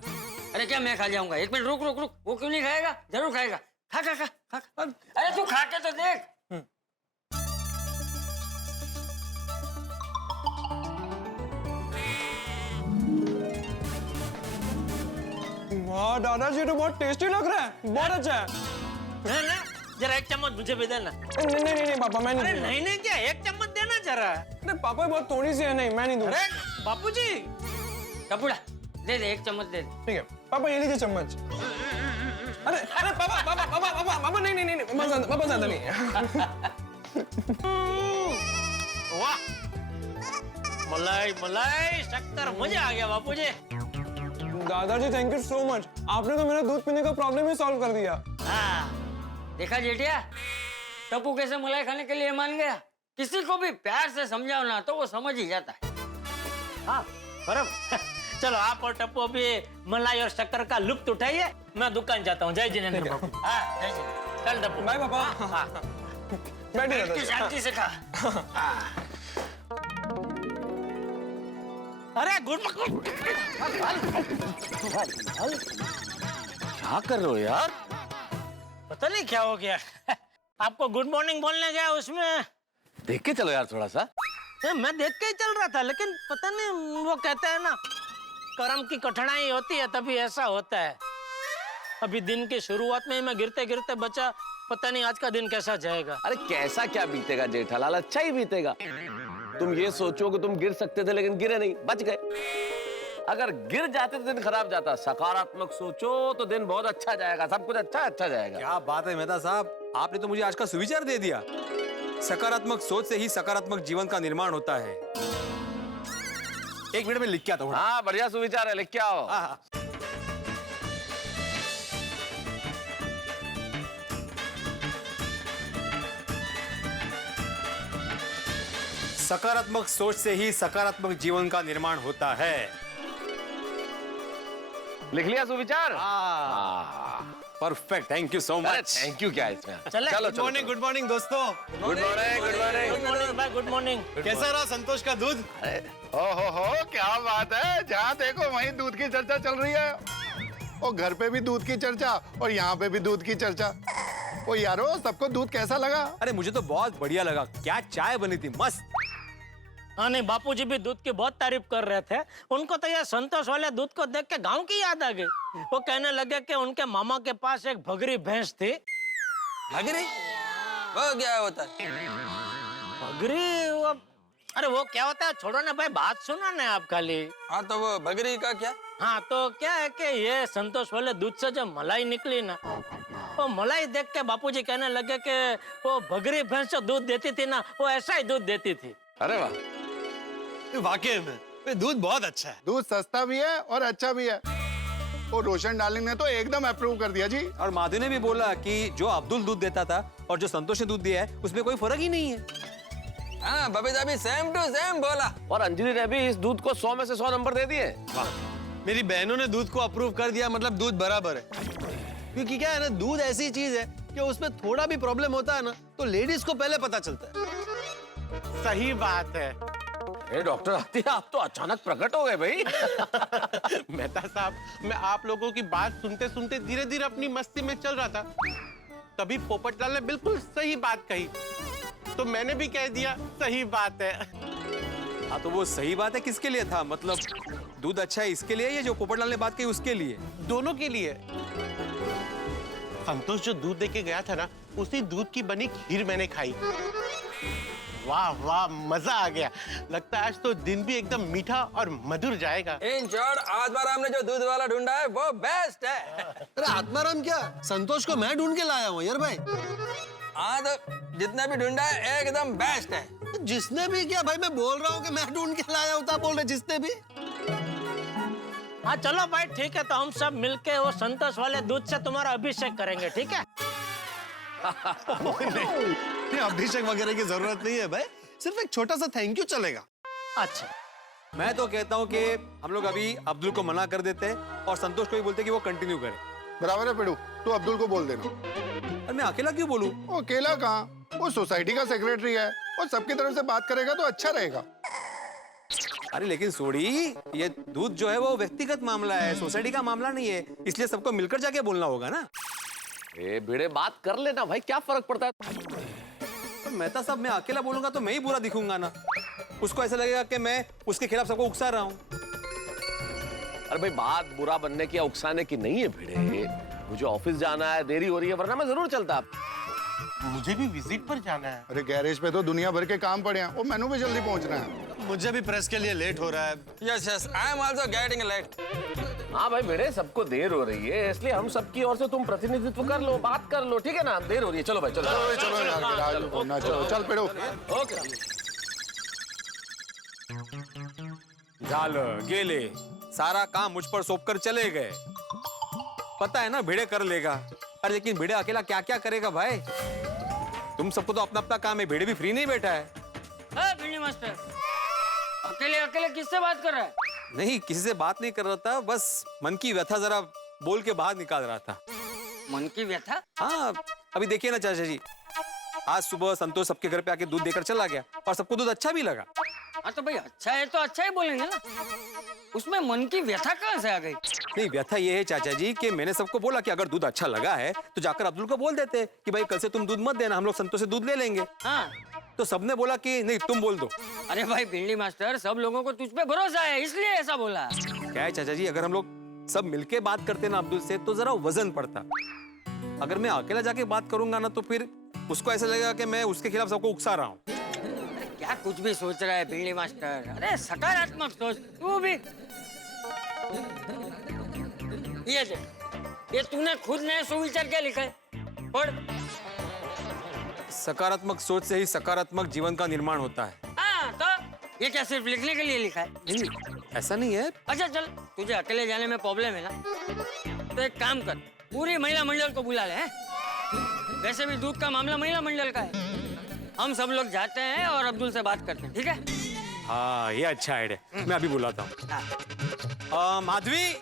अरे क्या मैं खा जाऊंगा? एक मिनट रुक रुक रुक, वो क्यों नहीं खाएगा? जरूर खाएगा। खा खा खा खा खा। अरे तू खा के तो देख। वाह दादाजी, तो बहुत टेस्टी लग रहा है, बहुत अच्छा है। ना जरा एक चम्मच मुझे भी देना। नहीं नहीं नहीं पापा, मैं नहीं अरे दूंगा। नहीं नहीं क्या, एक चम्मच देना जरा। अरे पापा बहुत थोड़ी सी है, नहीं मैं नहीं दूंगा। अरे बापूजी टपुड़ा दे दे, एक चम्मच दे दे। ठीक है पापा, ये लीजिए चम्मच। अरे अरे पापा पापा पापा पापा पापा, नहीं नहीं नहीं पापा ज्यादा नहीं है। वाह, मलाई मलाई शक्कर, मजा आ गया बापूजी। दादाजी थैंक यू सो मच, आपने तो मेरा दूध पीने का प्रॉब्लम ही सॉल्व कर दिया। हाँ, देखा जेठिया, टप्पू कैसे मलाई खाने के लिए मान गया। किसी को भी प्यार से समझाओ ना तो वो समझ ही जाता है। हाँ बराबर। चलो आप और टप्पू अभी मलाई और शक्कर का लुत्फ उठाइए, मैं दुकान जाता हूँ। जय जिनेंद्र बाबू। हाँ जय जिनेंद्र, चल टप्पू। बाय पापा। हाँ बैठिए बैठ के शांति से खा। अरे गुड क्या कर रहे हो यार? पता नहीं क्या हो गया। आपको गुड मॉर्निंग बोलने गया, उसमें देख के चलो यार थोड़ा सा। मैं देख के ही चल रहा था, लेकिन पता नहीं, वो कहते हैं ना कर्म की कठिनाई होती है तभी ऐसा होता है। अभी दिन की शुरुआत में ही मैं गिरते गिरते बचा, पता नहीं आज का दिन कैसा जाएगा। अरे कैसा क्या बीतेगा जेठालाल, अच्छा ही बीतेगा। तुम ये सोचो कि तुम गिर सकते थे लेकिन गिरे नहीं, बच गए। अगर गिर जाते तो दिन खराब जाता। सकारात्मक सोचो तो दिन बहुत अच्छा जाएगा, सब कुछ अच्छा अच्छा जाएगा। क्या बात है मेहता साहब, आपने तो मुझे आज का सुविचार दे दिया। सकारात्मक सोच से ही सकारात्मक जीवन का निर्माण होता है। एक मिनट में लिख के आता हूँ। हाँ बढ़िया सुविचार है, लिख के आओ। सकारात्मक सोच से ही सकारात्मक जीवन का निर्माण होता है। लिख लिया सुविचार? Perfect, thank you so much. Thank you क्या है इसमें? चले। चलो गुड मॉर्निंग, गुड मॉर्निंग दोस्तों। Good morning, good morning. Good morning भाई, गुड मॉर्निंग। कैसा रहा संतोष का दूध? हो क्या बात है, जहाँ देखो वहीं दूध की चर्चा चल रही है। और घर पे भी दूध की चर्चा और यहाँ पे भी दूध की चर्चा। ओ यारो, सबको दूध कैसा लगा? अरे मुझे तो बहुत बढ़िया लगा, क्या चाय बनी थी, मस्त। हाँ नहीं, बापूजी भी दूध की बहुत तारीफ कर रहे थे। उनको तो ये संतोष वाले दूध को देख के गांव की याद आ गई। वो कहने लगे कि उनके मामा के पास एक भगरी भैंस थी। भगरी? वो क्या होता है? भगरी वो, अरे वो क्या होता है, छोड़ो ना भाई, बात सुनो ना आप खाली। हाँ तो वो भगरी का क्या? हाँ तो क्या है कि ये संतोष वाले दूध से जो मलाई निकली ना, वो मलाई देख के बापूजी कहने लगे कि वो भगरी भैंस जो दूध देती थी ना, वो ऐसा ही दूध देती थी। अरे वाह, वाकई में ये दूध बहुत अच्छा है। दूध सस्ता भी है और अच्छा भी है। और रोशन डार्लिंग ने तो एकदम अप्रूव कर दिया जी। और माधु ने भी बोला कि जो अब्दुल दूध देता था और जो संतोष ने दूध दिया है उसमें कोई फर्क ही नहीं है। हाँ बबीता भी सेम टू सेम बोला। और अंजलि ने भी इस दूध को 100 में से 100 नंबर दे दिए। मेरी बहनों ने दूध को अप्रूव कर दिया, मतलब दूध बराबर है। क्योंकि क्या है ना, दूध ऐसी चीज है कि उसमें थोड़ा भी प्रॉब्लम होता है ना तो लेडीज को पहले पता चलता है। सही बात है। डॉक्टर आतिया, आप तो अचानक प्रकट हो गए भाई। मेहता साहब, मैं आप लोगों की बात सुनते सुनते धीरे धीरे अपनी मस्ती में चल रहा था, तभी पोपटलाल ने बिल्कुल सही बात कही, तो मैंने भी कह दिया सही बात है। हाँ तो वो सही बात है किसके लिए था, मतलब दूध अच्छा है इसके लिए या जो पोपटलाल ने बात कही उसके लिए? दोनों के लिए। संतोष जो दूध देके गया था ना, उसी दूध की बनी खीर मैंने खाई। वाह वाह, मजा आ गया। लगता है आज तो दिन भी एकदम मीठा और मधुर जाएगा। इन शॉर्ट आत्माराम ने जो दूध वाला ढूंढा है वो बेस्ट है। अरे आत्माराम क्या, संतोष को मैं ढूंढ के लाया हूँ यार भाई। हाँ तो जितने भी ढूंढा है एकदम बेस्ट है। जिसने भी क्या भाई, मैं बोल रहा हूँ कि मैं ढूंढ के लाया हूँ, तो आप बोल रहे जिसने भी। हाँ चलो भाई ठीक है, तो हम सब मिलके वो संतोष वाले दूध से तुम्हारा अभिषेक करेंगे, ठीक है? नहीं, अभिषेक वगैरह की जरूरत नहीं है भाई, सिर्फ एक छोटा सा थैंक यू चलेगा। अच्छा, मैं तो कहता हूँ कि हम लोग अभी अब्दुल को मना कर देते हैं और संतोष को भी बोलते हैं कि वो कंटिन्यू करे। बराबर है पिड़ू, तू अब्दुल को बोल देना। और मैं अकेला क्यों बोलूं? वो अकेला कहाँ, वो सोसाइटी का सेक्रेटरी है और सबकी तरफ से बात करेगा तो अच्छा रहेगा। अरे लेकिन सोडी, ये दूध जो है वो व्यक्तिगत मामला है, सोसाइटी का मामला नहीं है, इसलिए सबको मिलकर जाके बोलना होगा ना। ए भिड़े, बात कर लेना भाई, क्या फर्क पड़ता है? तो मेहता साहब, मैं अकेला बोलूंगा तो मैं ही बुरा दिखूंगा ना, उसको ऐसा लगेगा कि मैं उसके खिलाफ सबको उकसा रहा हूँ। अरे भाई, बात बुरा बनने की या उकसाने की नहीं है भिड़े, मुझे ऑफिस जाना है, देरी हो रही है, वरना मैं जरूर चलता। मुझे भी विजिट पर जाना है। अरे गैरेज पे तो दुनिया भर के काम पड़े हैं, वो मैनू भी जल्दी पहुंचना है। मुझे भी प्रेस के लिए लेट हो रहा है। Yes yes, I am also getting late. हाँ भाई भिड़े, सबको देर हो रही है, इसलिए हम सबकी ओर से तुम प्रतिनिधित्व कर लो, बात कर लो, ठीक है ना? देर हो रही है, चलो भाई चलो। चलो यार, राजू बोलना, चलो चल पिड़ू। ओके। झालं, गेले, सारा काम मुझ पर सौंप कर चले गए। पता है ना भिड़े कर लेगा, अरे लेकिन भिड़े अकेला क्या क्या करेगा भाई? तुम सबको तो अपना अपना काम है, भिड़े भी फ्री नहीं बैठा है। भिंडी मास्टर, अकेले अकेले किससे बात कर रहा है? नहीं, किसी से बात नहीं कर रहा था, बस मन की व्यथा जरा बोल के बाहर निकाल रहा था। मन की व्यथा? हाँ, अभी देखिए ना चाचा जी, आज सुबह संतोष सबके घर पे आके दूध देकर चला गया और सबको दूध अच्छा भी लगा। हाँ तो भाई अच्छा है तो अच्छा ही बोलेंगे ना, उसमें मन की व्यथा कहाँ से आ गई? नहीं, व्यथा ये है चाचा जी कि मैंने सबको बोला कि अगर दूध अच्छा लगा है तो जाकर अब्दुल को बोल देते कि भाई कल से तुम दूध मत देना, हम लोग संतोष से दूध ले लेंगे। हाँ, तो सबने बोला कि नहीं तुम बोल दो। अरे भाई भिंडी मास्टर, सब लोगों को तुझ पे भरोसा है इसलिए ऐसा बोला। क्या है चाचा जी, अगर हम लोग सब मिलके बात करते ना अब्दुल से तो जरा वजन पड़ता। अगर मैं अकेला जाके बात करूंगा ना तो फिर उसको ऐसा लगेगा कि मैं उसके खिलाफ सबको उकसा रहा हूँ। क्या कुछ भी सोच रहा है भिंडी मास्टर? अरे सकारात्मक सोच तू भी। ये देख, ये तूने खुद ने सुविचार क्या लिखा है? पढ़। सकारात्मक सोच से ही सकारात्मक जीवन का निर्माण होता है। हाँ, तो ये क्या सिर्फ लिखने के लिए लिखा है? नहीं, ऐसा नहीं है। अच्छा चल, तुझे अकेले जाने में प्रॉब्लम है ना, तो एक काम कर, पूरी महिला मंडल को बुला ले। हैं? वैसे भी दूध का मामला महिला मंडल का है, हम सब लोग जाते हैं और अब्दुल से बात करते हैं, ठीक है? हाँ, ये अच्छा आइडिया, मैं अभी बुलाता हूँ। माधवी,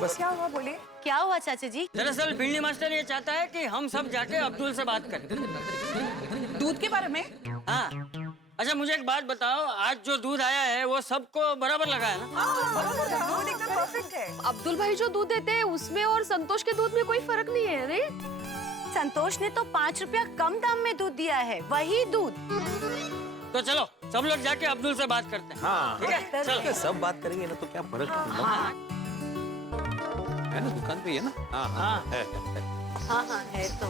बस क्या हुआ, बोलिए। क्या हुआ चाचा जी? दरअसल भिंडी मास्टर ये चाहता है कि हम सब जाके अब्दुल से बात करें। दूध के बारे में? हाँ। अच्छा मुझे एक बात बताओ, आज जो दूध आया है वो सबको बराबर लगा है ना? दूध एकदम परफेक्ट है। अब्दुल भाई जो दूध देते हैं उसमें और संतोष के दूध में कोई फर्क नहीं है रे? संतोष ने तो 5 रुपया कम दाम में दूध दिया है, वही दूध। तो चलो सब लोग जाके अब्दुल से बात करते हैं। हाँ, ठीक है, चलो। सब बात करेंगे ना तो क्या फर्क पड़ेगा? है ना, दुकान पे ही है ना? हाँ हाँ है। हाँ है तो।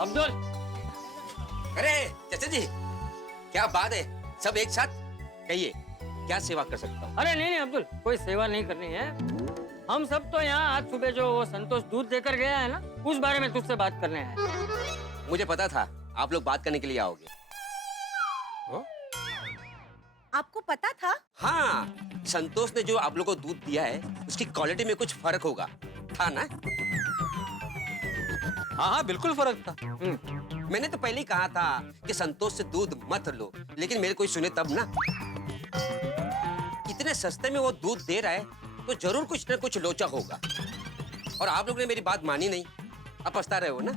अब्दुल, अरे चाचा जी, क्या बात है, सब एक साथ, कहिए क्या सेवा कर सकता हूँ? अरे नहीं अब्दुल, कोई सेवा नहीं करनी है, हम सब तो यहाँ आज सुबह जो वो संतोष दूध देकर गया है ना, उस बारे में तुझसे बात करने आए। मुझे पता था आप लोग बात करने के लिए आओगे। आपको पता था? हाँ, संतोष ने जो आप लोगों को दूध दिया है उसकी क्वालिटी में कुछ फर्क होगा, था ना? हाँ हाँ बिल्कुल फर्क था। मैंने तो पहले ही कहा था कि संतोष से दूध मत लो, लेकिन मेरे कोई सुने तब ना। इतने सस्ते में वो दूध दे रहा है तो जरूर कुछ न कुछ लोचा होगा, और आप लोग ने मेरी बात मानी नहीं, अब पछता रहे हो ना?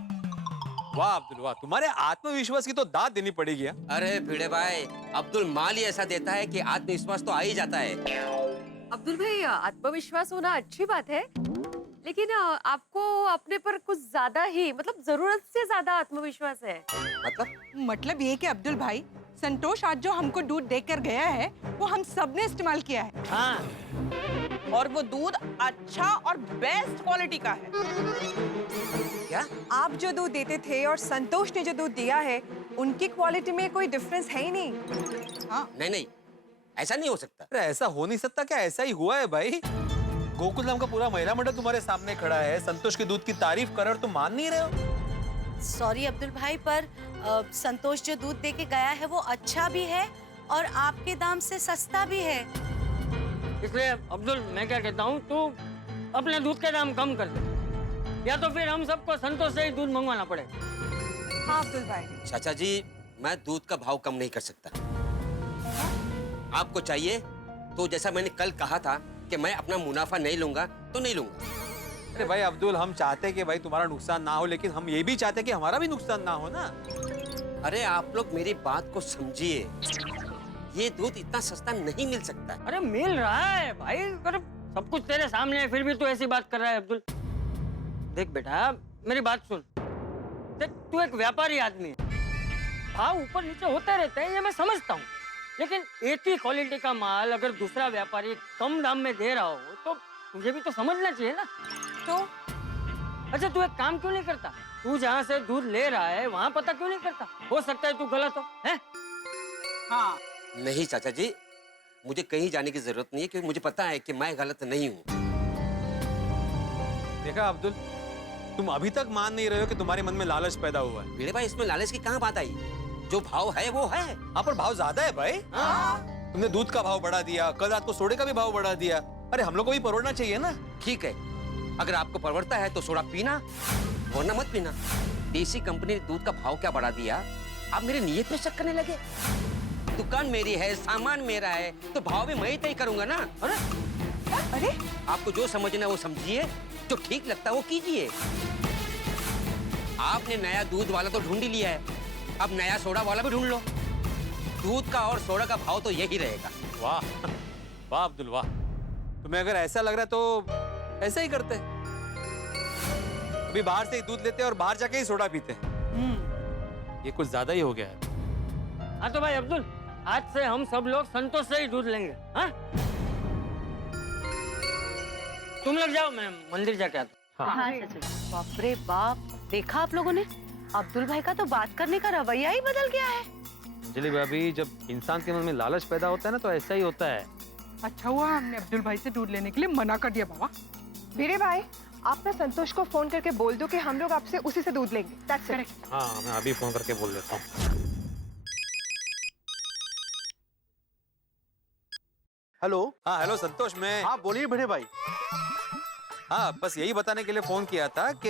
वाह अब्दुल वाह, तुम्हारे आत्मविश्वास की तो दाद देनी पड़ेगी। अरे भिड़े भाई, अब्दुल माल ही ऐसा देता है कि आत्मविश्वास तो आ ही जाता है। अब्दुल भाई, आत्मविश्वास होना अच्छी बात है, लेकिन आपको अपने पर कुछ ज्यादा ही, मतलब जरूरत से ज्यादा आत्मविश्वास है। मतलब ये कि अब्दुल भाई, संतोष आज जो हमको दूध देकर गया है वो हम सब ने इस्तेमाल किया है। हाँ, और वो दूध अच्छा और बेस्ट क्वालिटी का है। क्या? आप जो दूध देते थे और संतोष ने जो दूध दिया है, उनकी क्वालिटी में कोई डिफरेंस है ही नहीं। हाँ। नहीं नहीं, ऐसा नहीं हो सकता। अरे ऐसा हो नहीं सकता क्या? ऐसा ही हुआ है भाई। गोकुल धाम का पूरा महिला मंडल तुम्हारे सामने खड़ा है, संतोष के दूध की तारीफ कर और तुम मान नहीं रहे हो। सॉरी अब्दुल भाई, पर संतोष जो दूध दे के गया है वो अच्छा भी है और आपके दाम से सस्ता भी है। इसलिए अब्दुल, मैं क्या कहता हूँ, तू अपने दूध के दाम कम कर दे, या तो फिर हम सबको संतोष से ही दूध मंगवाना पड़े। हाँ अब्दुल भाई। चाचा जी, मैं दूध का भाव कम नहीं कर सकता। आपको चाहिए तो जैसा मैंने कल कहा था कि मैं अपना मुनाफा नहीं लूंगा तो नहीं लूंगा। अरे भाई अब्दुल, हम चाहते हैं कि भाई तुम्हारा नुकसान ना हो, लेकिन हम ये भी चाहते हैं कि हमारा भी नुकसान ना हो ना। अरे आप लोग मेरी बात को समझिए, ये दूध इतना सस्ता नहीं मिल सकता। अरे मिल रहा है भाई, अरे सब कुछ तेरे सामने है, फिर भी तू ऐसी बात कर रहा है अब्दुल। देख बेटा, मेरी बात सुन। देख, तू एक व्यापारी आदमी है, भाव ऊपर नीचे होते रहते हैं, ये मैं समझता हूँ, लेकिन एक ही क्वालिटी का माल अगर दूसरा व्यापारी कम दाम में दे रहा हो तो तुझे भी तो समझना चाहिए ना। तो अच्छा, तू एक काम क्यों नहीं करता? तू जहाँ से दूध ले रहा है वहाँ पता क्यों नहीं करता? हो सकता है तू गलत हो, हैं? हाँ। नहीं चाचा जी, मुझे कहीं जाने की जरूरत नहीं है, क्योंकि मुझे पता है कि मैं गलत नहीं हूँ। देखा अब्दुल, तुम अभी तक मान नहीं रहे हो कि तुम्हारे मन में लालच पैदा हुआ है। मेरे भाई, इसमें लालच की कहाँ बात आई? जो भाव है वो है। हाँ, पर भाव ज्यादा है भाई। तुमने दूध का भाव बढ़ा दिया, कल रात को सोडे का भी भाव बढ़ा दिया। अरे हम लोग को भी परवड़ना चाहिए ना। ठीक है, अगर आपको परवड़ता है तो सोडा पीना, वरना मत पीना। देसी कंपनी ने दूध का भाव क्या बढ़ा दिया, आप मेरी नीयत पे शक करने लगे। दुकान मेरी है, सामान मेरा है, तो भाव भी मैं ही तय करूंगा ना। अरे आपको जो समझना है वो समझिए, जो ठीक लगता है वो कीजिए। आपने नया दूध वाला तो ढूंढ ही लिया है, अब नया सोडा वाला भी ढूंढ लो। दूध का और सोडा का भाव तो यही रहेगा। वाह वाह अब्दुल वाह, तुम्हें अगर ऐसा लग रहा है तो ऐसा ही करते। अभी बाहर से ही दूध लेते और बाहर जाके ही सोडा पीते। ये कुछ ज्यादा ही हो गया है। हाँ तो भाई अब्दुल, आज से हम सब लोग संतोष से ही दूध लेंगे। हाँ? तुम लोग जाओ, मैं मंदिर जाके आता हूँ। हाँ, बाप रे बाप, देखा आप लोगों ने, अब्दुल भाई का तो बात करने का रवैया ही बदल गया है। अंजलि भाभी, जब इंसान के मन में लालच पैदा होता है ना तो ऐसा ही होता है। अच्छा हुआ हमने अब्दुल भाई से दूध लेने के लिए मना कर दिया बाबा। वीरे भाई, आप ना संतोष को फोन करके बोल दो कि हम लोग आपसे उसी से दूध लेंगे। That's it. हाँ, मैं अभी फोन करके बोल देता हूँ। हेलो। हाँ हेलो संतोष, मैं। हाँ बोलिए भिड़े भाई। हाँ, बस यही बताने के लिए फोन किया था कि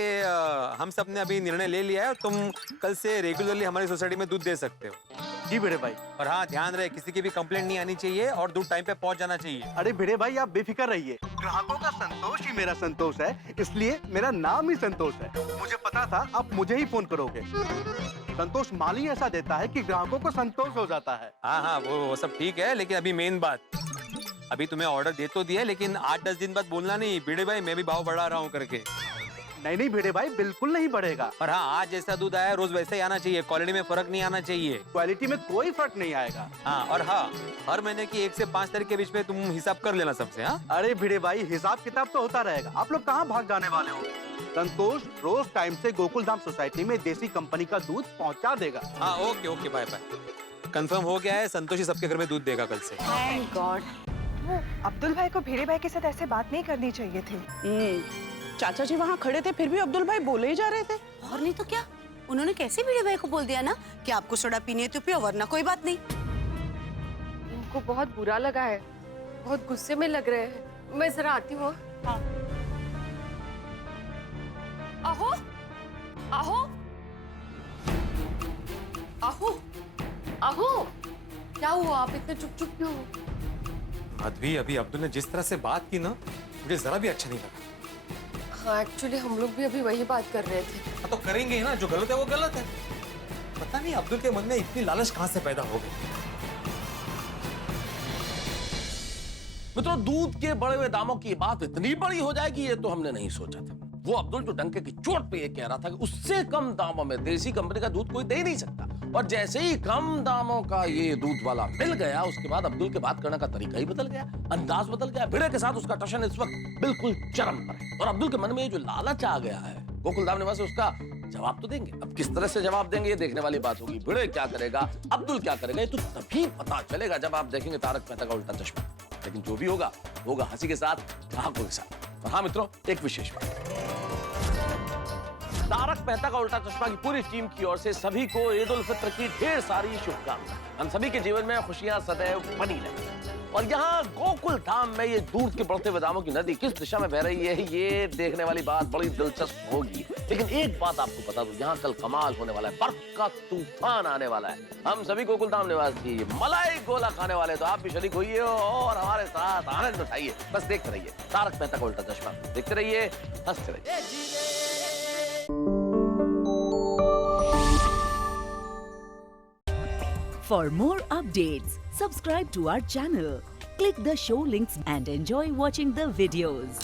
हम सब ने अभी निर्णय ले लिया है और तुम कल से रेगुलरली हमारी सोसाइटी में दूध दे सकते हो। जी भिड़े भाई। और हाँ, ध्यान रहे, किसी की भी कंप्लेंट नहीं आनी चाहिए और दूध टाइम पे पहुंच जाना चाहिए। अरे भिड़े भाई, आप बेफिक्र रहिए, ग्राहकों का संतोष ही मेरा संतोष है, इसलिए मेरा नाम ही संतोष है। मुझे पता था आप मुझे ही फोन करोगे। संतोष माल ही ऐसा देता है कि ग्राहकों को संतोष हो जाता है। हाँ हाँ, वो सब ठीक है, लेकिन अभी मेन बात, अभी तुम्हें ऑर्डर दे तो दिया, लेकिन 8-10 दिन बाद बोलना नहीं भिड़े भाई मैं भी भाव बढ़ा रहा हूँ करके। नहीं नहीं भिड़े भाई, बिल्कुल नहीं बढ़ेगा। और हाँ, आज जैसा दूध आया रोज वैसे ही आना चाहिए, क्वालिटी में फर्क नहीं आना चाहिए। क्वालिटी में कोई फर्क नहीं आएगा। हाँ, और हाँ, हर महीने की 1 से 5 तारीख के बीच में तुम हिसाब कर लेना सबसे। हाँ, अरे भिड़े भाई, हिसाब किताब तो होता रहेगा, आप लोग कहाँ भाग जाने वाले हो। संतोष रोज टाइम से गोकुल धाम सोसाइटी में देसी कंपनी का दूध पहुँचा देगा। हाँ, okay okay, bye bye. Confirm हो गया है, संतोष ही सबके घर में दूध देगा कल से। Thank God. वो अब्दुल भाई को भिड़े भाई के साथ ऐसे बात नहीं करनी चाहिए थी। चाचा जी वहाँ खड़े थे, फिर भी अब्दुल भाई बोले ही जा रहे थे। और नहीं तो क्या, उन्होंने कैसे भिड़े भाई को बोल दिया ना कि आपको सोडा पीनी है तो पियो, वरना कोई बात नहीं। उनको बहुत बुरा लगा है, बहुत गुस्से में लग रहे हैं। मैं जरा आती हूँ। हाँ। आहो आहो आहो आहो, क्या हुआ, आप इतने चुप चुप क्यों हो? माधवी, अभी अब्दुल ने जिस तरह से बात की ना, मुझे जरा भी अच्छा नहीं लगा। हाँ, एक्चुअली हम लोग भी अभी वही बात कर रहे थे। हाँ, तो करेंगे ही ना, जो गलत है वो गलत है। पता नहीं अब्दुल के मन में इतनी लालच कहाँ से पैदा हो गई। मित्रों, दूध के बढ़े हुए दामों की बात इतनी बड़ी हो जाएगी ये तो हमने नहीं सोचा था। वो अब्दुल जो डंके की चोट पे ये कह रहा था कि उससे कम दामों में देसी कंपनी का दूध कोई दे ही नहीं सकता, और जैसे ही कम दामों का ये दूध वाला मिल गया, उसके बाद अब्दुल के बात करने का तरीका ही बदल गया, अंदाज बदल गया। भिड़े के साथ उसका टशन इस वक्त बिल्कुल चरम पर है, और अब्दुल के मन में ये जो लालच आ गया है, गोकुलधाम निवासी उसका जवाब तो देंगे। अब किस तरह से जवाब देंगे ये देखने वाली बात होगी। भिड़े क्या करेगा, अब्दुल क्या करेगा, ये तो तभी पता चलेगा जब आप देखेंगे तारक मेहता का उल्टा चश्मा। लेकिन जो भी होगा होगा हंसी के साथ, ग्राहकों के साथ। और हाँ मित्रों, एक विशेष बात, तारक मेहता का उल्टा चश्मा की पूरी टीम की ओर से सभी को ईद उल फित्र की ढेर सारी शुभकामनाएं। हम सभी के जीवन में खुशियां सदैव बनी रहें। और यहाँ गोकुल धाम में ये दूध के बढ़ते हुए दामों की नदी किस दिशा में बह रही है, ये देखने वाली बात बड़ी दिलचस्प होगी। लेकिन एक बात आपको बता दूं, यहाँ कल कमाल होने वाला है, बर्फ का तूफान आने वाला है। हम सभी गोकुल धाम निवासी मलाई गोला खाने वाले, तो आप भी शरीक होइए और हमारे साथ आनंद उठाइए। बस देखते रहिए तारक मेहता का उल्टा चश्मा, देखते रहिए, हंसते रहिए। For more updates, subscribe to our channel, click the show links and enjoy watching the videos.